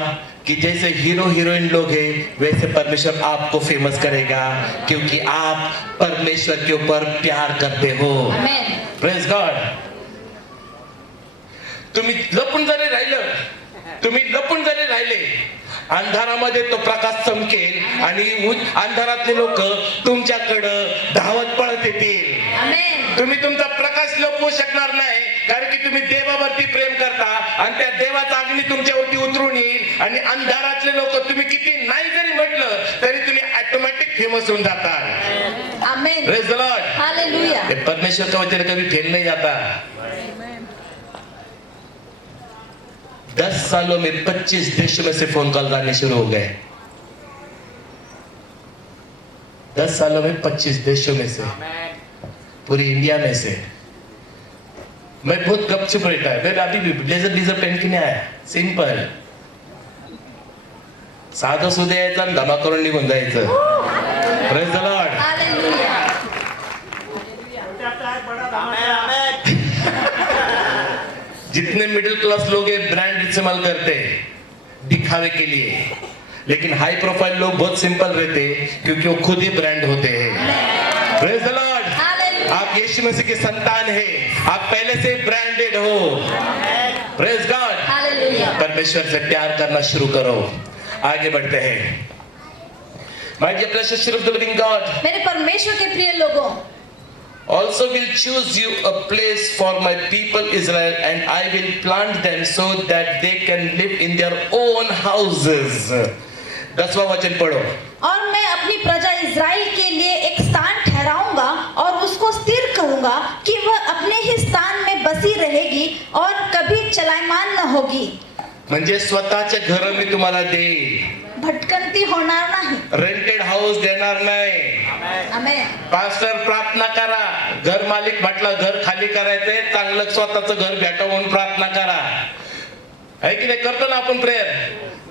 कि जैसे हीरो हीरोइन लोग हैं वैसे परमेश्वर आपको फेमस करेगा, क्योंकि आप परमेश्वर के ऊपर प्यार करते हो. आमेन. Praise God. तुम्ही लपून जरी राहिले अंधारामध्ये तो प्रकाश चमकेल आणि अंधारातले लोक तुमच्याकडं धावत पळत येतील. आमेन. तुम्ही तुमचा प्रकाश लपवू शकणार नाही, कारण की तुम्ही देवावरती प्रेम करता आणि त्या देवाचा अग्नी तुमच्यावरती उतरून येईल आणि अंधारातले लोक तुम्ही किती नाही जरी म्हटलं तरी तुम्ही ऑटोमॅटिक फेमस होऊन जाता. Amen. Praise the Lord. Hallelujah. ये परमेश्वर का वचन कभी फेल नहीं जाता. 10 सालों में 25 देशों में से फोन कॉल आने शुरू हो गए. 10 सालों में 25 देशों में से, पूरी इंडिया में से. मैं बहुत गपचुप रहता है. मैं अभी भी ब्लेजर पहन के नहीं आया, सिंपल साधं सुद्धा यायचं आणि धमा करून निघून जायचं. Praise the Lord. हालेलुया. जितने मिडिल क्लास लोग हैं ब्रांड इस्तेमाल करते हैं दिखावे के लिए, लेकिन हाई प्रोफाइल लोग बहुत सिंपल रहते हैं क्योंकि वो खुद ही ब्रांड होते हैं. Praise the Lord. हालेलुया. आप यीशु मसीह के संतान हैं, आप पहले से ब्रांडेड हो. Praise God. हालेलुया. परमेश्वर से प्यार करना शुरू करो. आगे बढ़ते हैं. My dear precious of the living God, मेरे परमेश्वर के प्रिय लोगों, also will choose you a place for my people Israel, and I will plant them so that they can live in their own houses. 10वां वचन पढ़ो. और मैं अपनी प्रजा इज़राइल के लिए एक स्थान ठहराऊंगा और उसको स्थिर करूंगा कि वह अपने ही स्थान में बसी रहेगी और कभी चलायमान न होगी. म्हणजे स्वतःचे घर मी तुम्हाला देईल, भटकंती होणार नाही. रेंटेड हाऊस देणार नाही. आमेन. पास्टर प्रार्थना करा, घर मालिक म्हटलं घर खाली करायचंय, चांगलं स्वतःचं घर भेटावं म्हणून प्रार्थना करा. आहे की नाही? करतो ना आपण प्रेयर.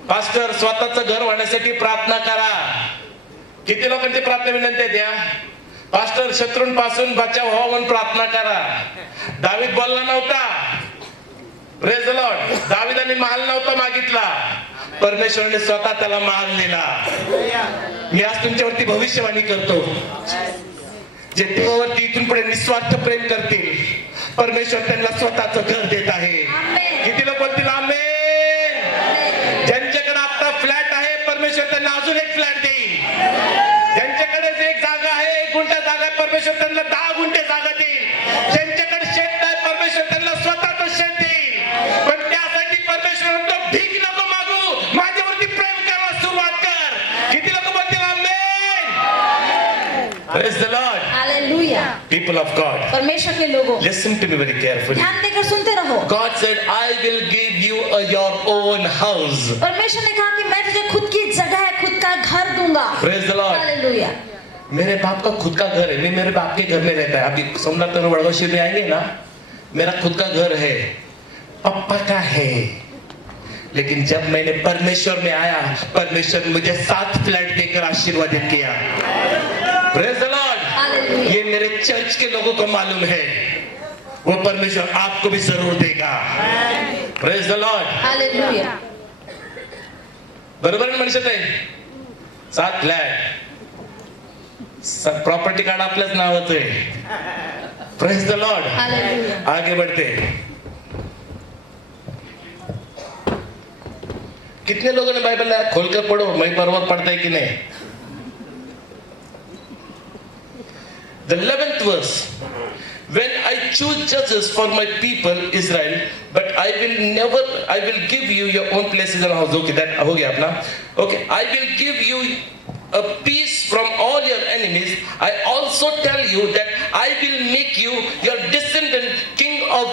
पास्टर स्वतःचं घर होण्यासाठी प्रार्थना करा. किती लोकांची प्रार्थना विनंती द्या. पास्टर शत्रूंपासून बचाव व्हावा म्हणून प्रार्थना करा. दावीद बोलला नव्हता. Praise the Lord. दावीदाने महाल नव्हता मागितला, परमेश्वराने स्वतः त्याला महाल दिला. मी आज तुमच्यावरती भविष्यवाणी करतो, जे देवावरती इथून पुढे निस्वार्थ प्रेम करतील परमेश्वर त्यांना स्वतःचं घर देत आहे. आमेन. किती लोक बोलतील आमेन? ज्यांच्याकडे आता फ्लॅट आहे परमेश्वर त्यांना अजून एक फ्लॅट देईल. ज्यांच्याकडे एक जागा आहे, 1 गुंठा जागा आहे, परमेश्वर त्यांना 10 गुंठे जागा देईल. ज्यांच्याकडे शेत नाही परमेश्वर त्यांना स्वतःचं शेत देईल. पण त्यासाठी परमेश्वर म्हणतो भीक नको मागू, माझ्यावरती प्रेम करायला सुरुवात कर. किती लोक बोलतील आमेन? Praise the Lord. Hallelujah. People of God, परमेश्वर के लोगों, listen to me very carefully. ध्यान देकर सुनते रहो. God said, I will give you your own house. परमेश्वर ने कहा कि मैं तुझे खुद की जगह, खुद का घर दूंगा. Praise the Lord. हालेलुया. मेरे बाप का खुद का घर है, मैं मेरे बाप के घर में रहता है. अभी सोमनाथ और वडगांव में आएंगे ना, मेरा खुद का घर है, पापा का है. लेकिन जब मैंने परमेश्वर में आया, परमेश्वर मुझे 7 फ्लैट देकर आशीर्वादित किया. Praise the Lord. हालेलुया. ये मेरे चर्च के लोगों को मालूम है, वो परमेश्वर आपको भी जरूर देगा. Praise the Lord. हालेलुया. बरोबर म्हणू शकते. 7 फ्लॅट, प्रॉपर्टी कार्ड आपल्याच नावाचं आहे. Praise the Lord. हालेलुया. आगे बढ़ते. कितने लोगों ने बाइबल लाया? खोलकर पढ़ो, मैं बरोबर पढ़ता है कि नहीं? The 11th verse. When I choose judges for my people Israel, but I will give you your own places and houses. Okay, that हो गया अपना. Okay, I will give you a peace from all your enemies. I also tell you that I will make you your descendant king of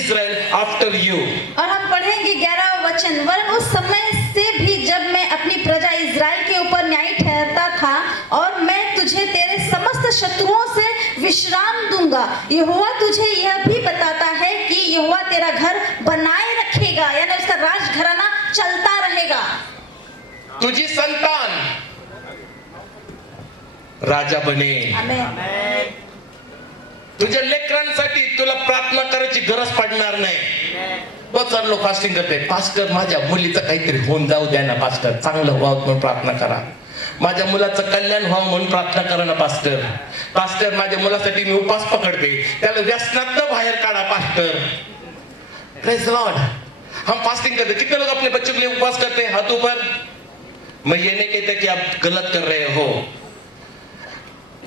Israel after you. और हम पढ़ेंगे 11वां वचन. वरन उस समय से भी जब मैं अपनी प्रजा इज़राइल के ऊपर न्यायी ठहरता था और मैं तुझे तेरे समस्त शत्रुओं से विश्राम दूंगा. यहोवा तुझे यह भी बताता है कि यहोवा तेरा घर बनाए रखेगा, यानी उसका राजघराना चलता रहेगा. तुझी संतान राजा बनेल. आमेन. तुझ्या लेकरांसाठी तुला प्रार्थना करायची गरज पडणार नाही. बहुत सारे लोक फास्टिंग करते. पास्टर माझ्या मुलीचं काहीतरी होऊन जाऊ द्या ना पास्टर, चांगलं व्हावं म्हणून प्रार्थना करा. माझ्या मुलाचं कल्याण व्हावं म्हणून प्रार्थना करा ना पास्टर. पास्टर माझ्या मुलासाठी मी उपवास पकडते, त्याला व्यसनातनं बाहेर काढा पास्टर. Praise the Lord. हम फास्टिंग करते. कितने लोग अपने बच्चों के लिए उपवास करते हैं? हाथ ऊपर. मैं ये नहीं कहता कि आप गलत कर रहे हो,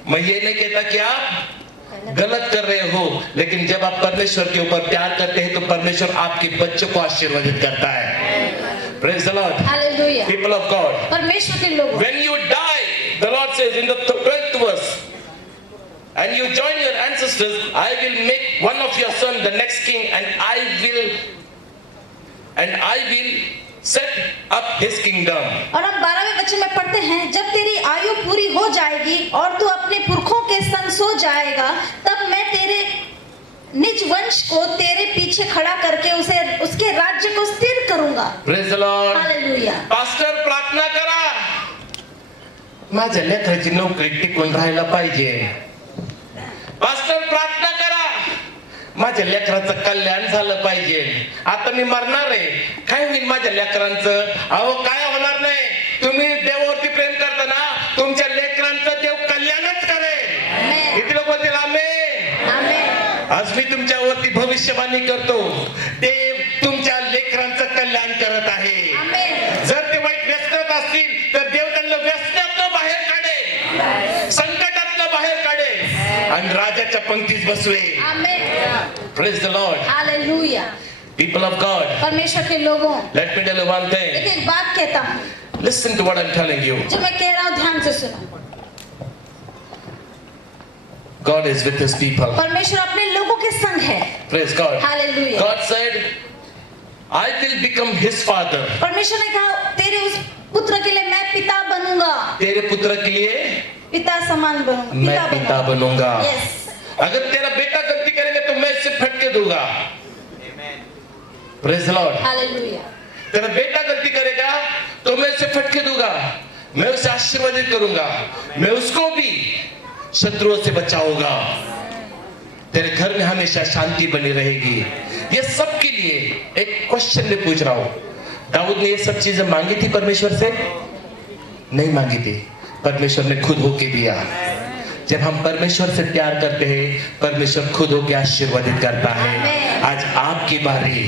मैं ये नहीं कहता कि आप गलत कर रहे हो, लेकिन जब आप परमेश्वर के ऊपर प्यार करते हैं तो परमेश्वर आपके बच्चों को आशीर्वादित करता है. Praise the Lord. Hallelujah. People of God, परमेश्वर के लोगों, when you die, the Lord says in the 12th verse, and you join your ancestors, I will make one of your sons the next king, and I will set up his kingdom. और हम 12वें वचन में पढ़ते हैं, जब तेरी आयु पूरी हो जाएगी और तू अपने पुरखों के संग सो जाएगा, तब मैं तेरे निज वंश को तेरे पीछे खड़ा करके उसके राज्य को स्थिर करूंगा. Praise the Lord. Hallelujah. Pastor प्रार्थना करा, माझ्या लेकराची नोकरी टिकून राहायला पाहिजे. पास्टर प्रार्थना करा, माझ्या लेकराचं कल्याण झालं पाहिजे. आता मी मरणार आहे, काय होईल माझ्या लेकरांचं? अहो काय होणार नाही. तुम्ही देवावरती प्रेम करता ना, तुमच्या लेकरांचं देव कल्याणच करेल. किती लोक बोलतील आमेन? आमेन. आज मी तुमच्यावरती भविष्यवाणी करतो, देव तुमच्या लेकरांचं कल्याण करत आहे. आमेन. जर ते वाईट व्यसनात असतील तर देव त्यांना व्यसनातनं बाहेर काढेल, संकटातनं बाहेर काढेल आणि राजाच्या पंक्तीत बसवेल. आमेन. Praise the Lord. Hallelujah. People of God, परमेश्वर के लोगों, let me tell you one thing. एक बात कहता हूँ, Listen to what I'm telling you. जो मैं कह रहा हूँ ध्यान से सुनो. God is with his people. परमेश्वर अपने लोगों के संग है. Praise God. Hallelujah. God said, I will become his father. परमेश्वर ने कहा, तेरे उस पुत्र के लिए मैं पिता बनूंगा. तेरे पुत्र के लिए पिता समान बनूंगा. मैं पिता बनूंगा. Yes. अगर तेरा बेटा गलती करेगा तो मैं इसे फटके दूंगा. Praise the Lord. हालेलुया. तेरा बेटा गलती करेगा तो मैं उसे फटके दूंगा, मैं उसे आशीर्वादित करूंगा, मैं उसको भी शत्रुओं से बचाऊंगा. तेरे घर में हमेशा शांति बनी रहेगी. ये सब के लिए एक क्वेश्चन मैं पूछ रहा हूं. दाऊद ने ये सब चीजें मांगी थी परमेश्वर से? नहीं मांगी थी, परमेश्वर ने खुद होके दिया. जब हम परमेश्वर से प्यार करते हैं, परमेश्वर खुद होकर आशीर्वादित करता है। Amen. आज आपकी बारी।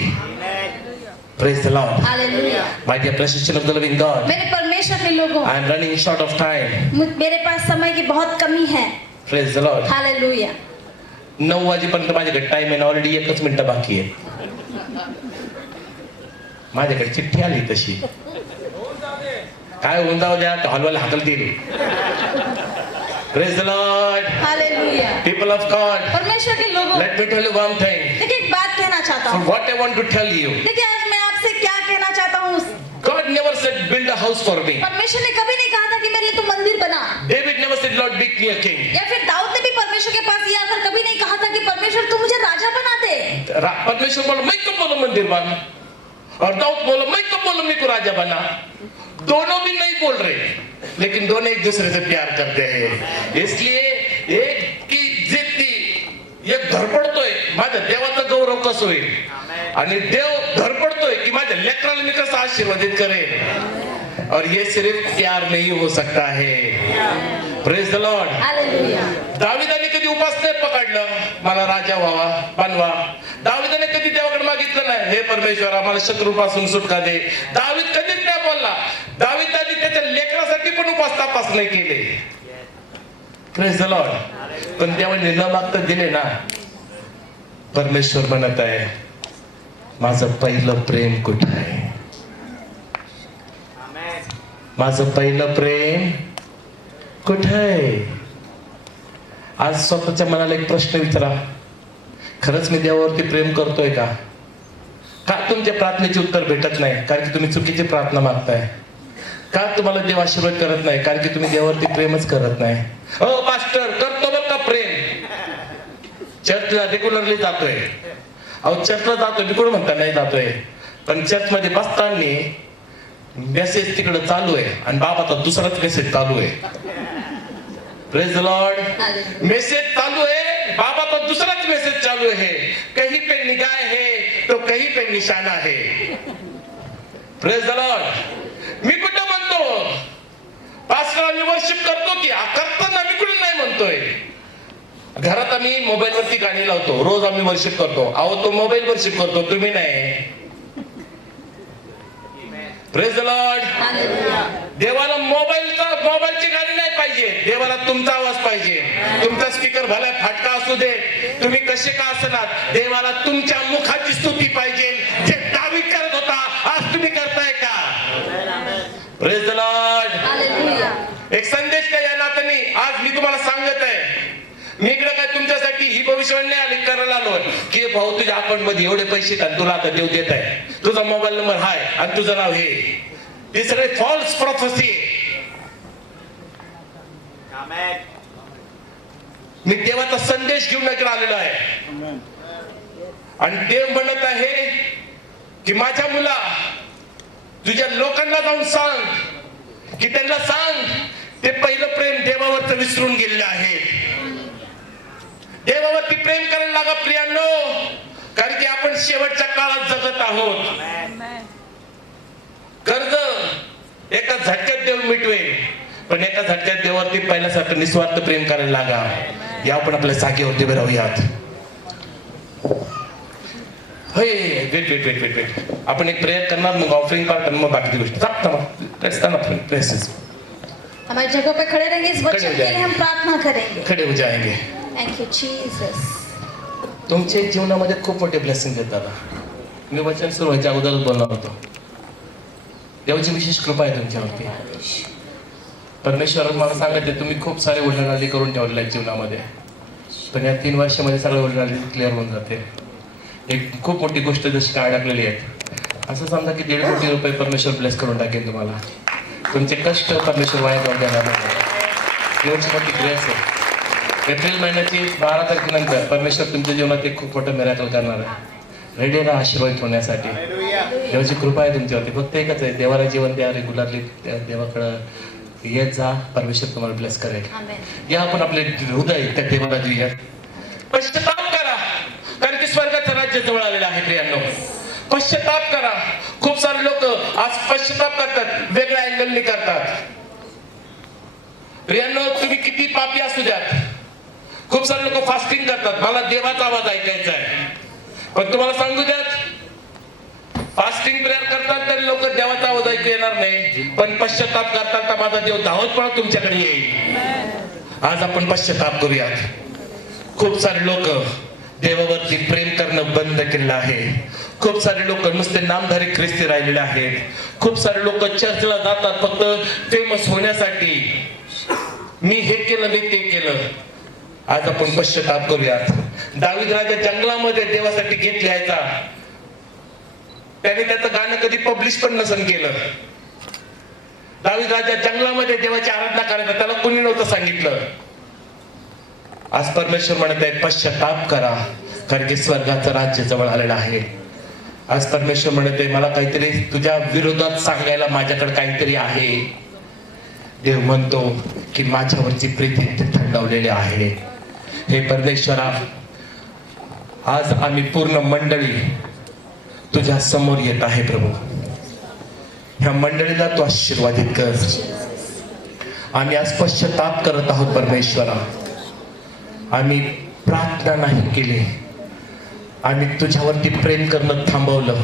Praise the Lord. Hallelujah. My dear precious children of the living God, मेरे परमेश्वर के लोगों, I am running short of time. मेरे पास समय की बहुत कमी है। Praise the Lord. हालेलुया। 9 वाजेपर्यंत माझ्याकडे टाइम आहे, ऑलरेडी 1 मिनिट बाकी आहे. माझ्याकडे चिठ्ठी आली तशी. काय होऊन जाऊ द्या, हॉलवाले हाकलतील. Praise the Lord. Hallelujah. People of God, परमेश्वर के लोगों, let me tell you one thing. देखिए एक बात कहना चाहता For हूँ। what I want to tell you, देखिए आज मैं आपसे क्या कहना चाहता हूँ। God never said build a house for me. परमेश्वर ने कभी नहीं कहा था कि मेरे लिए तू मंदिर बना, David never said Lord make me a king. या फिर दाऊद ने भी परमेश्वर के पास ये आकर कभी नहीं कहा था कि परमेश्वर तू मुझे राजा बना दे। परमेश्वर बोला मैं कब बोला मंदिर बन, और दाऊद बोला मैं कब बोला मेरे को राजा बना. दोनों भी नहीं बोल रहे, लेकिन दोनों एक दूसरे से प्यार करते हैं. इसलिए एक की जिद्दी एक धडपडतोय माझ्या देवाचा गौरव कसं होईल, आणि देव धडपडतोय की माझ्या लेकराला मी कसं आशीर्वादित करेन. और ये सिर्फ प्यार नहीं हो सकता है. Praise the Lord. हालेलुया। दाविदाने कधी उपास नाही पकडलं मला राजा व्हावा बनवा. दाविदाने कधी देवाकडे मागितलं नाही, हे परमेश्वर आम्हाला शत्रूपासून सुटका दे. दावीद कधीच नाही बोलला. दाविदाने त्याच्या लेकरासाठी पण उपास तपास नाही केले. Praise the Lord. पण देवाने न मागता दिले ना. परमेश्वर म्हणत आहे माझं पहिलं प्रेम कुठं आहे. माझं पहिलं प्रेम कुठं आहे. आज स्वतःच्या मनाला एक प्रश्न विचारा, खरंच मी देवावरती प्रेम करतोय का. का तुमच्या प्रार्थनेचे उत्तर भेटत नाही, कारण की तुम्ही चुकीची प्रार्थना मागताय. का तुम्हाला देव आशीर्वाद करत नाही, कारण की तुम्ही देवावरती प्रेमच करत नाही. ओ पास्टर करतो बरं का प्रेम, चर्चला रेग्युलरली जातोय. अहो चर्चला जातोय, मी कोण म्हणता नाही जातोय, पण चर्च मध्ये बसताना मेसेज तिकडे चालू आहे आणि बाबाचा दुसराच मेसेज चालू आहे. Praise the Lord. मेसेज चालू है, बाबा का दूसरा मेसेज चालू है. कहीं पे निगाह है तो कहीं पे निशाना है. Praise the Lord. मी कुठं म्हणतो पास्टर आम्ही वर्शिप करतो की करताना मी कुठे नाही म्हणतोय. घरात आम्ही मोबाईल वरती गाणी लावतो, रोज आम्ही वर्शिप करतो. अहो तो मोबाईल वर्शिप करतो, तुम्ही नाही. Praise the Lord. देवाला मोबाईलची गाणी नाही पाहिजे, देवाला तुमचा आवाज पाहिजे. तुमचा स्पीकर भला फाटका असू दे, तुम्ही कसे का असणार, देवाला तुमच्या मुखाची स्तुती पाहिजे. जे दावीद करत होता आज तुम्ही करताय का. Praise the Lord. एक संदेश काय या नात्याने आज मी तुम्हाला सांगत आहे. मी इकडे काय तुमच्यासाठी ही भविष्यवाणी नाही आली करायला आलो की भाऊ तुझ्या अकाउंट मध्ये एवढे पैसे आणि तुला आता देव देत आहे, तुझा मोबाईल नंबर हाय आणि तुझं नाव हे. हे सगळे फॉल्स प्रोफेसी. मी देवाचा संदेश घेऊन इकडे आलेलो आहे आणि देव म्हणत आहे की माझ्या मुला तुझ्या लोकांना जाऊन सांग की त्यांना सांग ते पहिलं प्रेम देवावरच विसरून गेलेलं आहे. देवावरती प्रेम करायला लागा प्रियांनो, कारण की आपण शेवटच्या काळात जगत आहोत. कर्ज एका झटक्यात देव मिटवेल, पण एका झटक्यात देवावरती पहिल्यासारखं निस्वार्थ प्रेम करायला लागा. या आपण आपल्या जागेवरती उभे राहूयात. वेट. आपण एक प्रेयर करणार, मग ऑफरिंग पार्ट आणि मग बाकी गोष्टी. हमारी जगह पे खड़े रहेंगे, इस वचन के लिए हम प्रार्थना करेंगे. खडे हो जाएंगे. Thank you Jesus. तुमच्या जीवनामध्ये खूप मोठे ब्लेसिंग आहेत दादा. मी वचन सुरू व्हायच्या अगोदरच बोलणार होतो. देवाची विशेष कृपा आहे तुमच्यावरती. परमेश्वर मला सांगते तुम्ही खूप सारे उलाढाली करून ठेवलेल्या आहेत जीवनामध्ये, पण या 3 वर्षामध्ये सगळे उलाढाली क्लिअर होऊन जाते. एक खूप मोठी गोष्ट जशी काय अडकलेली आहेत. असं समजा की 1.5 कोटी रुपये परमेश्वर ब्लेस करून टाकेल तुम्हाला. तुमचे कष्ट परमेश्वर वाया जाऊ देणार नाही. देवाची मोठी ग्रेस आहे. एप्रिल महिन्याची 12 तारखेनंतर परमेश्वर तुमच्या जीवनात एक खूप मोठं मिराकल करणार आहे. रेडी राहा आशीर्वादित होण्यासाठी. देवाची कृपा आहे तुमच्यावरती. फक्त एकच आहे, देवाला जीवन द्या, रेग्युलरली देवाकडं येत जा, परमेश्वर तुम्हाला ब्लेस करेल. या आपण आपले हृदय त्या देवाला देऊया. पश्चाताप करा, कारण की स्वर्गाचं राज्य जवळ आलेलं आहे प्रियांनो. पश्चाताप करा. खूप सारे लोक आज पश्चाताप करतात, वेगळ्या अँगलने करतात. प्रियांनो तुम्ही किती पापी असू द्यात, खूप सारे लोक फास्टिंग करतात, मला देवाचा आवाज ऐकायचा आहे. पण तुम्हाला सांगू द्यात, फास्टिंग प्रेयर करतात तरी लोक देवाचा आवाज ऐकू येणार नाही, पण पश्चाताप करतात तर माझा देव धावतपणा तुमच्याकडे येईल. आज आपण पश्चाताप करूयात. खूप सारे लोक देवावरती प्रेम करणं बंद केलेलं आहे. खूप सारे लोक नुसते नामधारी ख्रिस्ती राहिलेले आहेत. खूप सारे लोक चर्चला जातात फक्त फेमस होण्यासाठी. मी हे केलं, मी ते केलं. आज आपण पश्चाताप करूयात. दावीद राजा जंगलामध्ये देवासाठी गीत लिहायचा. त्याने त्याचं गाणं कधी पब्लिश पण नसन केलं. दावीद राजा जंगलामध्ये देवाची आराधना करायचा, त्याला कुणी नव्हतं सांगितलं. आज परमेश्वर म्हणत आहे पश्चाताप करा, कारण की स्वर्गाचं राज्य जवळ आलेलं आहे. आज परमेश्वर म्हणत आहे मला काहीतरी तुझ्या विरोधात सांगायला, माझ्याकडे काहीतरी आहे. देव म्हणतो की माझ्यावरची प्रीती थंडावलेली आहे. हे परमेश्वरा, आज आम्ही पूर्ण मंडळी तुझ्या समोर येत आहे प्रभू. ह्या मंडळीला तू आशीर्वादित कर. आम्ही आज पश्चाताप करत आहोत परमेश्वरा. आम्ही प्रार्थना नाही केली, आम्ही तुझ्यावरती प्रेम करणं थांबवलं.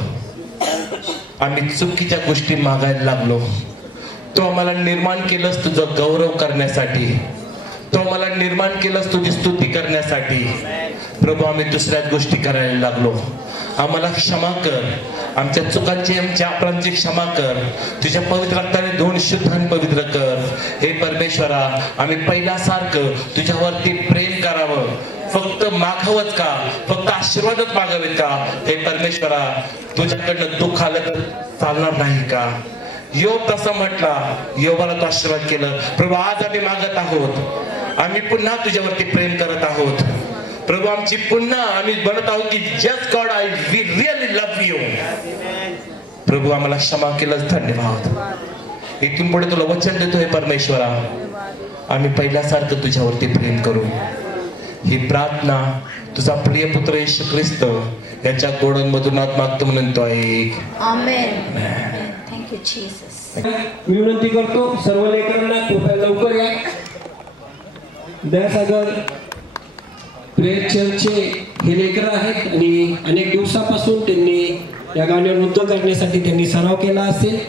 आम्ही चुकीच्या गोष्टी मागायला लागलो. तू आम्हाला निर्माण केलंस तुझं गौरव करण्यासाठी. तू आम्हाला निर्माण केलंस तुझी स्तुती करण्यासाठी. प्रभू आम्ही दुसऱ्याच गोष्टी करायला लागलो. आम्हाला क्षमा कर. आमच्या चुकांची, आमच्या अपराधांची क्षमा कर. तुझ्या पवित्र रक्ताने धुवून शुद्ध आणि पवित्र कर. हे परमेश्वरा, आम्ही पहिल्यासारखं तुझ्यावरती प्रेम करावं. फक्त मागावंच का, फक्त आशीर्वादच मागावेत का? हे परमेश्वरा, तुझ्याकडनं दुःख आलं तर चालणार नाही का? योग तसा म्हटला, योगाला तू आशीर्वाद केलं. प्रभू आज आम्ही मागत आहोत, आम्ही पुन्हा तुझ्यावरती प्रेम करत आहोत. प्रभू आमची पुन्हा आम्ही म्हणत आहोत की just God I we really love you. प्रभू आम्हाला क्षमा केलं, धन्यवाद. इथून पुढे तुला वचन देतोय परमेश्वरा, आम्ही पहिल्यासारखं तुझ्यावरती प्रेम करू. ही प्रार्थना तुझा प्रिय पुत्र येशू ख्रिस्त याच्या गोडांमधून मागतो म्हणून तो आहे. आमेन. Thank you Jesus. मी विनंती करतो सर्व लेकरांना कृपया लवकर या. दयासागर प्रेयर चर्चचे हे लेकर आहेत आणि अनेक दिवसापासून त्यांनी या गाण्यावर नृत्य करण्यासाठी त्यांनी सराव केला असेल.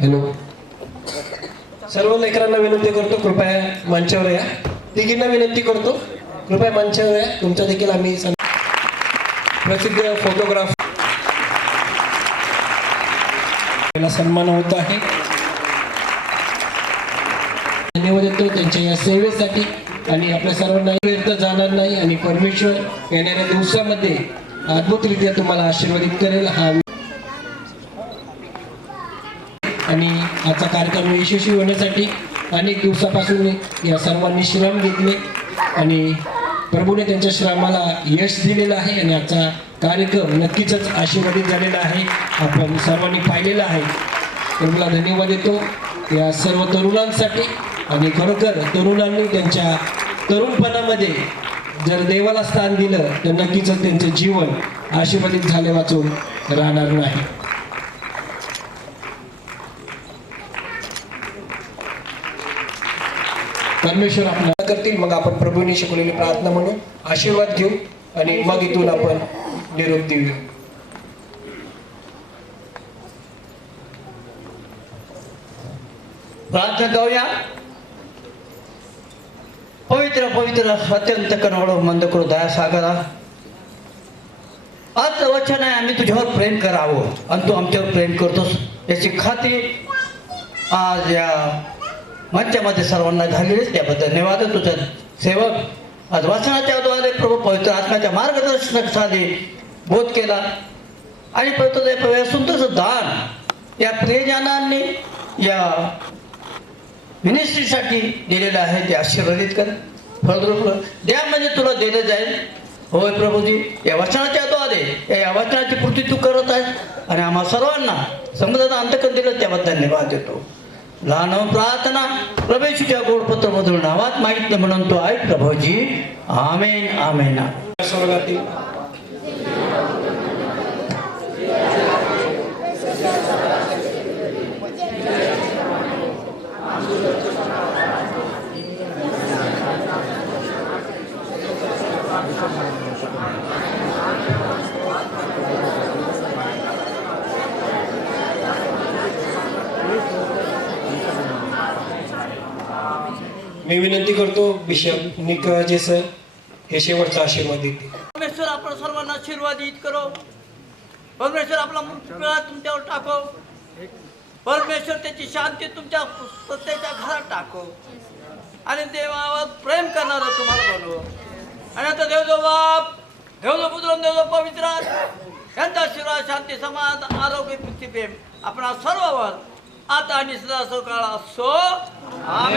हॅलो, सर्व लेकरांना विनंती करतो कृपया मंचावर या. तिघींना विनंती करतो कृपया मंचावर या. तुमचा देखील आम्ही प्रसिद्ध फोटोग्राफर सन्मान होत आहे. धन्यवाद देतो त्यांच्या या सेवेसाठी आणि आपल्या सर्वांना व्यर्थ जाणार नाही आणि परमेश्वर येणाऱ्या दिवसामध्ये अद्भुतरित्या तुम्हाला आशीर्वादित करेल. हा आणि आजचा कार्यक्रम यशस्वी होण्यासाठी अनेक दिवसापासून या सर्वांनी श्रम घेतले आणि प्रभूने त्यांच्या श्रमाला यश दिलेलं आहे आणि आजचा कार्यक्रम नक्कीच आशीर्वादित झालेला आहे. आपण सर्वांनी पाहिलेला आहे. प्रभूला धन्यवाद देतो या सर्व तरुणांसाठी. आणि खरोखर तरुणांनी त्यांच्या तरुणपणामध्ये जर देवाला स्थान दिलं तर नक्कीच त्यांचे जीवन आशीर्वादित झाले वाचून राहणार नाही. परमेश्वर आपल्याला करतील. मग आपण प्रभूने शिकवलेली प्रार्थना म्हणून आशीर्वाद घेऊ आणि मग इथून आपण निरोप देऊया. प्रार्थना गाऊया. पवित्र पवित्र अत्यंत कनवळ मंद करू दया सागरा, आज वचन आहे आम्ही तुझ्यावर प्रेम करावं आणि तू आमच्यावर प्रेम करतोस याची खात्री आज या मंचामध्ये सर्वांना झालेलीच. त्याबद्दल धन्यवाद. तुझा सेवक आज वाचनाच्या द्वारे प्रभू पवित्र आत्म्याच्या मार्गदर्शनाखाली बोध केला आणि पवित्र सुंदरचं दान या प्रियजनांनी या मिनिस्ट्रीसाठी दिलेलं आहे ते आशीर्वादित कर. फलद्रूप द्या म्हणजे तुला दिलं जाईल. होय प्रभूजी, या वचनाच्या द्वारे या वचनाची पूर्ती तू करत आहेस आणि आम्हा सर्वांना समजाचा अंतकन दिलं त्याबद्दल धन्यवाद देतो. लहान प्रार्थना प्रभूच्या गोडपत्र मधून नावात माहित नाही म्हणून तो ऐक प्रभूजी. आमेन आमेन. स्वर्गातील मी विनंती करतो बिशप निकाजे सर हे शेवटचा आशीर्वाद देतील. परमेश्वर आपण सर्वांना आशीर्वादित करो. परमेश्वर आपला मुकुट तुमच्यावर टाको. परमेश्वर त्याची शांती तुमच्या प्रत्येच्या घरात टाको आणि देवावर प्रेम करणारं तुम्हाला बनवो. आणि आता देवदेव बाप, देवदेव पुत्र, देवदेव पवित्र यांचा आशीर्वाद, शांती, समाधान, आरोग्य, प्रेम आपण सर्वांवर आता आणि सदा सकाळ असो. आमेन.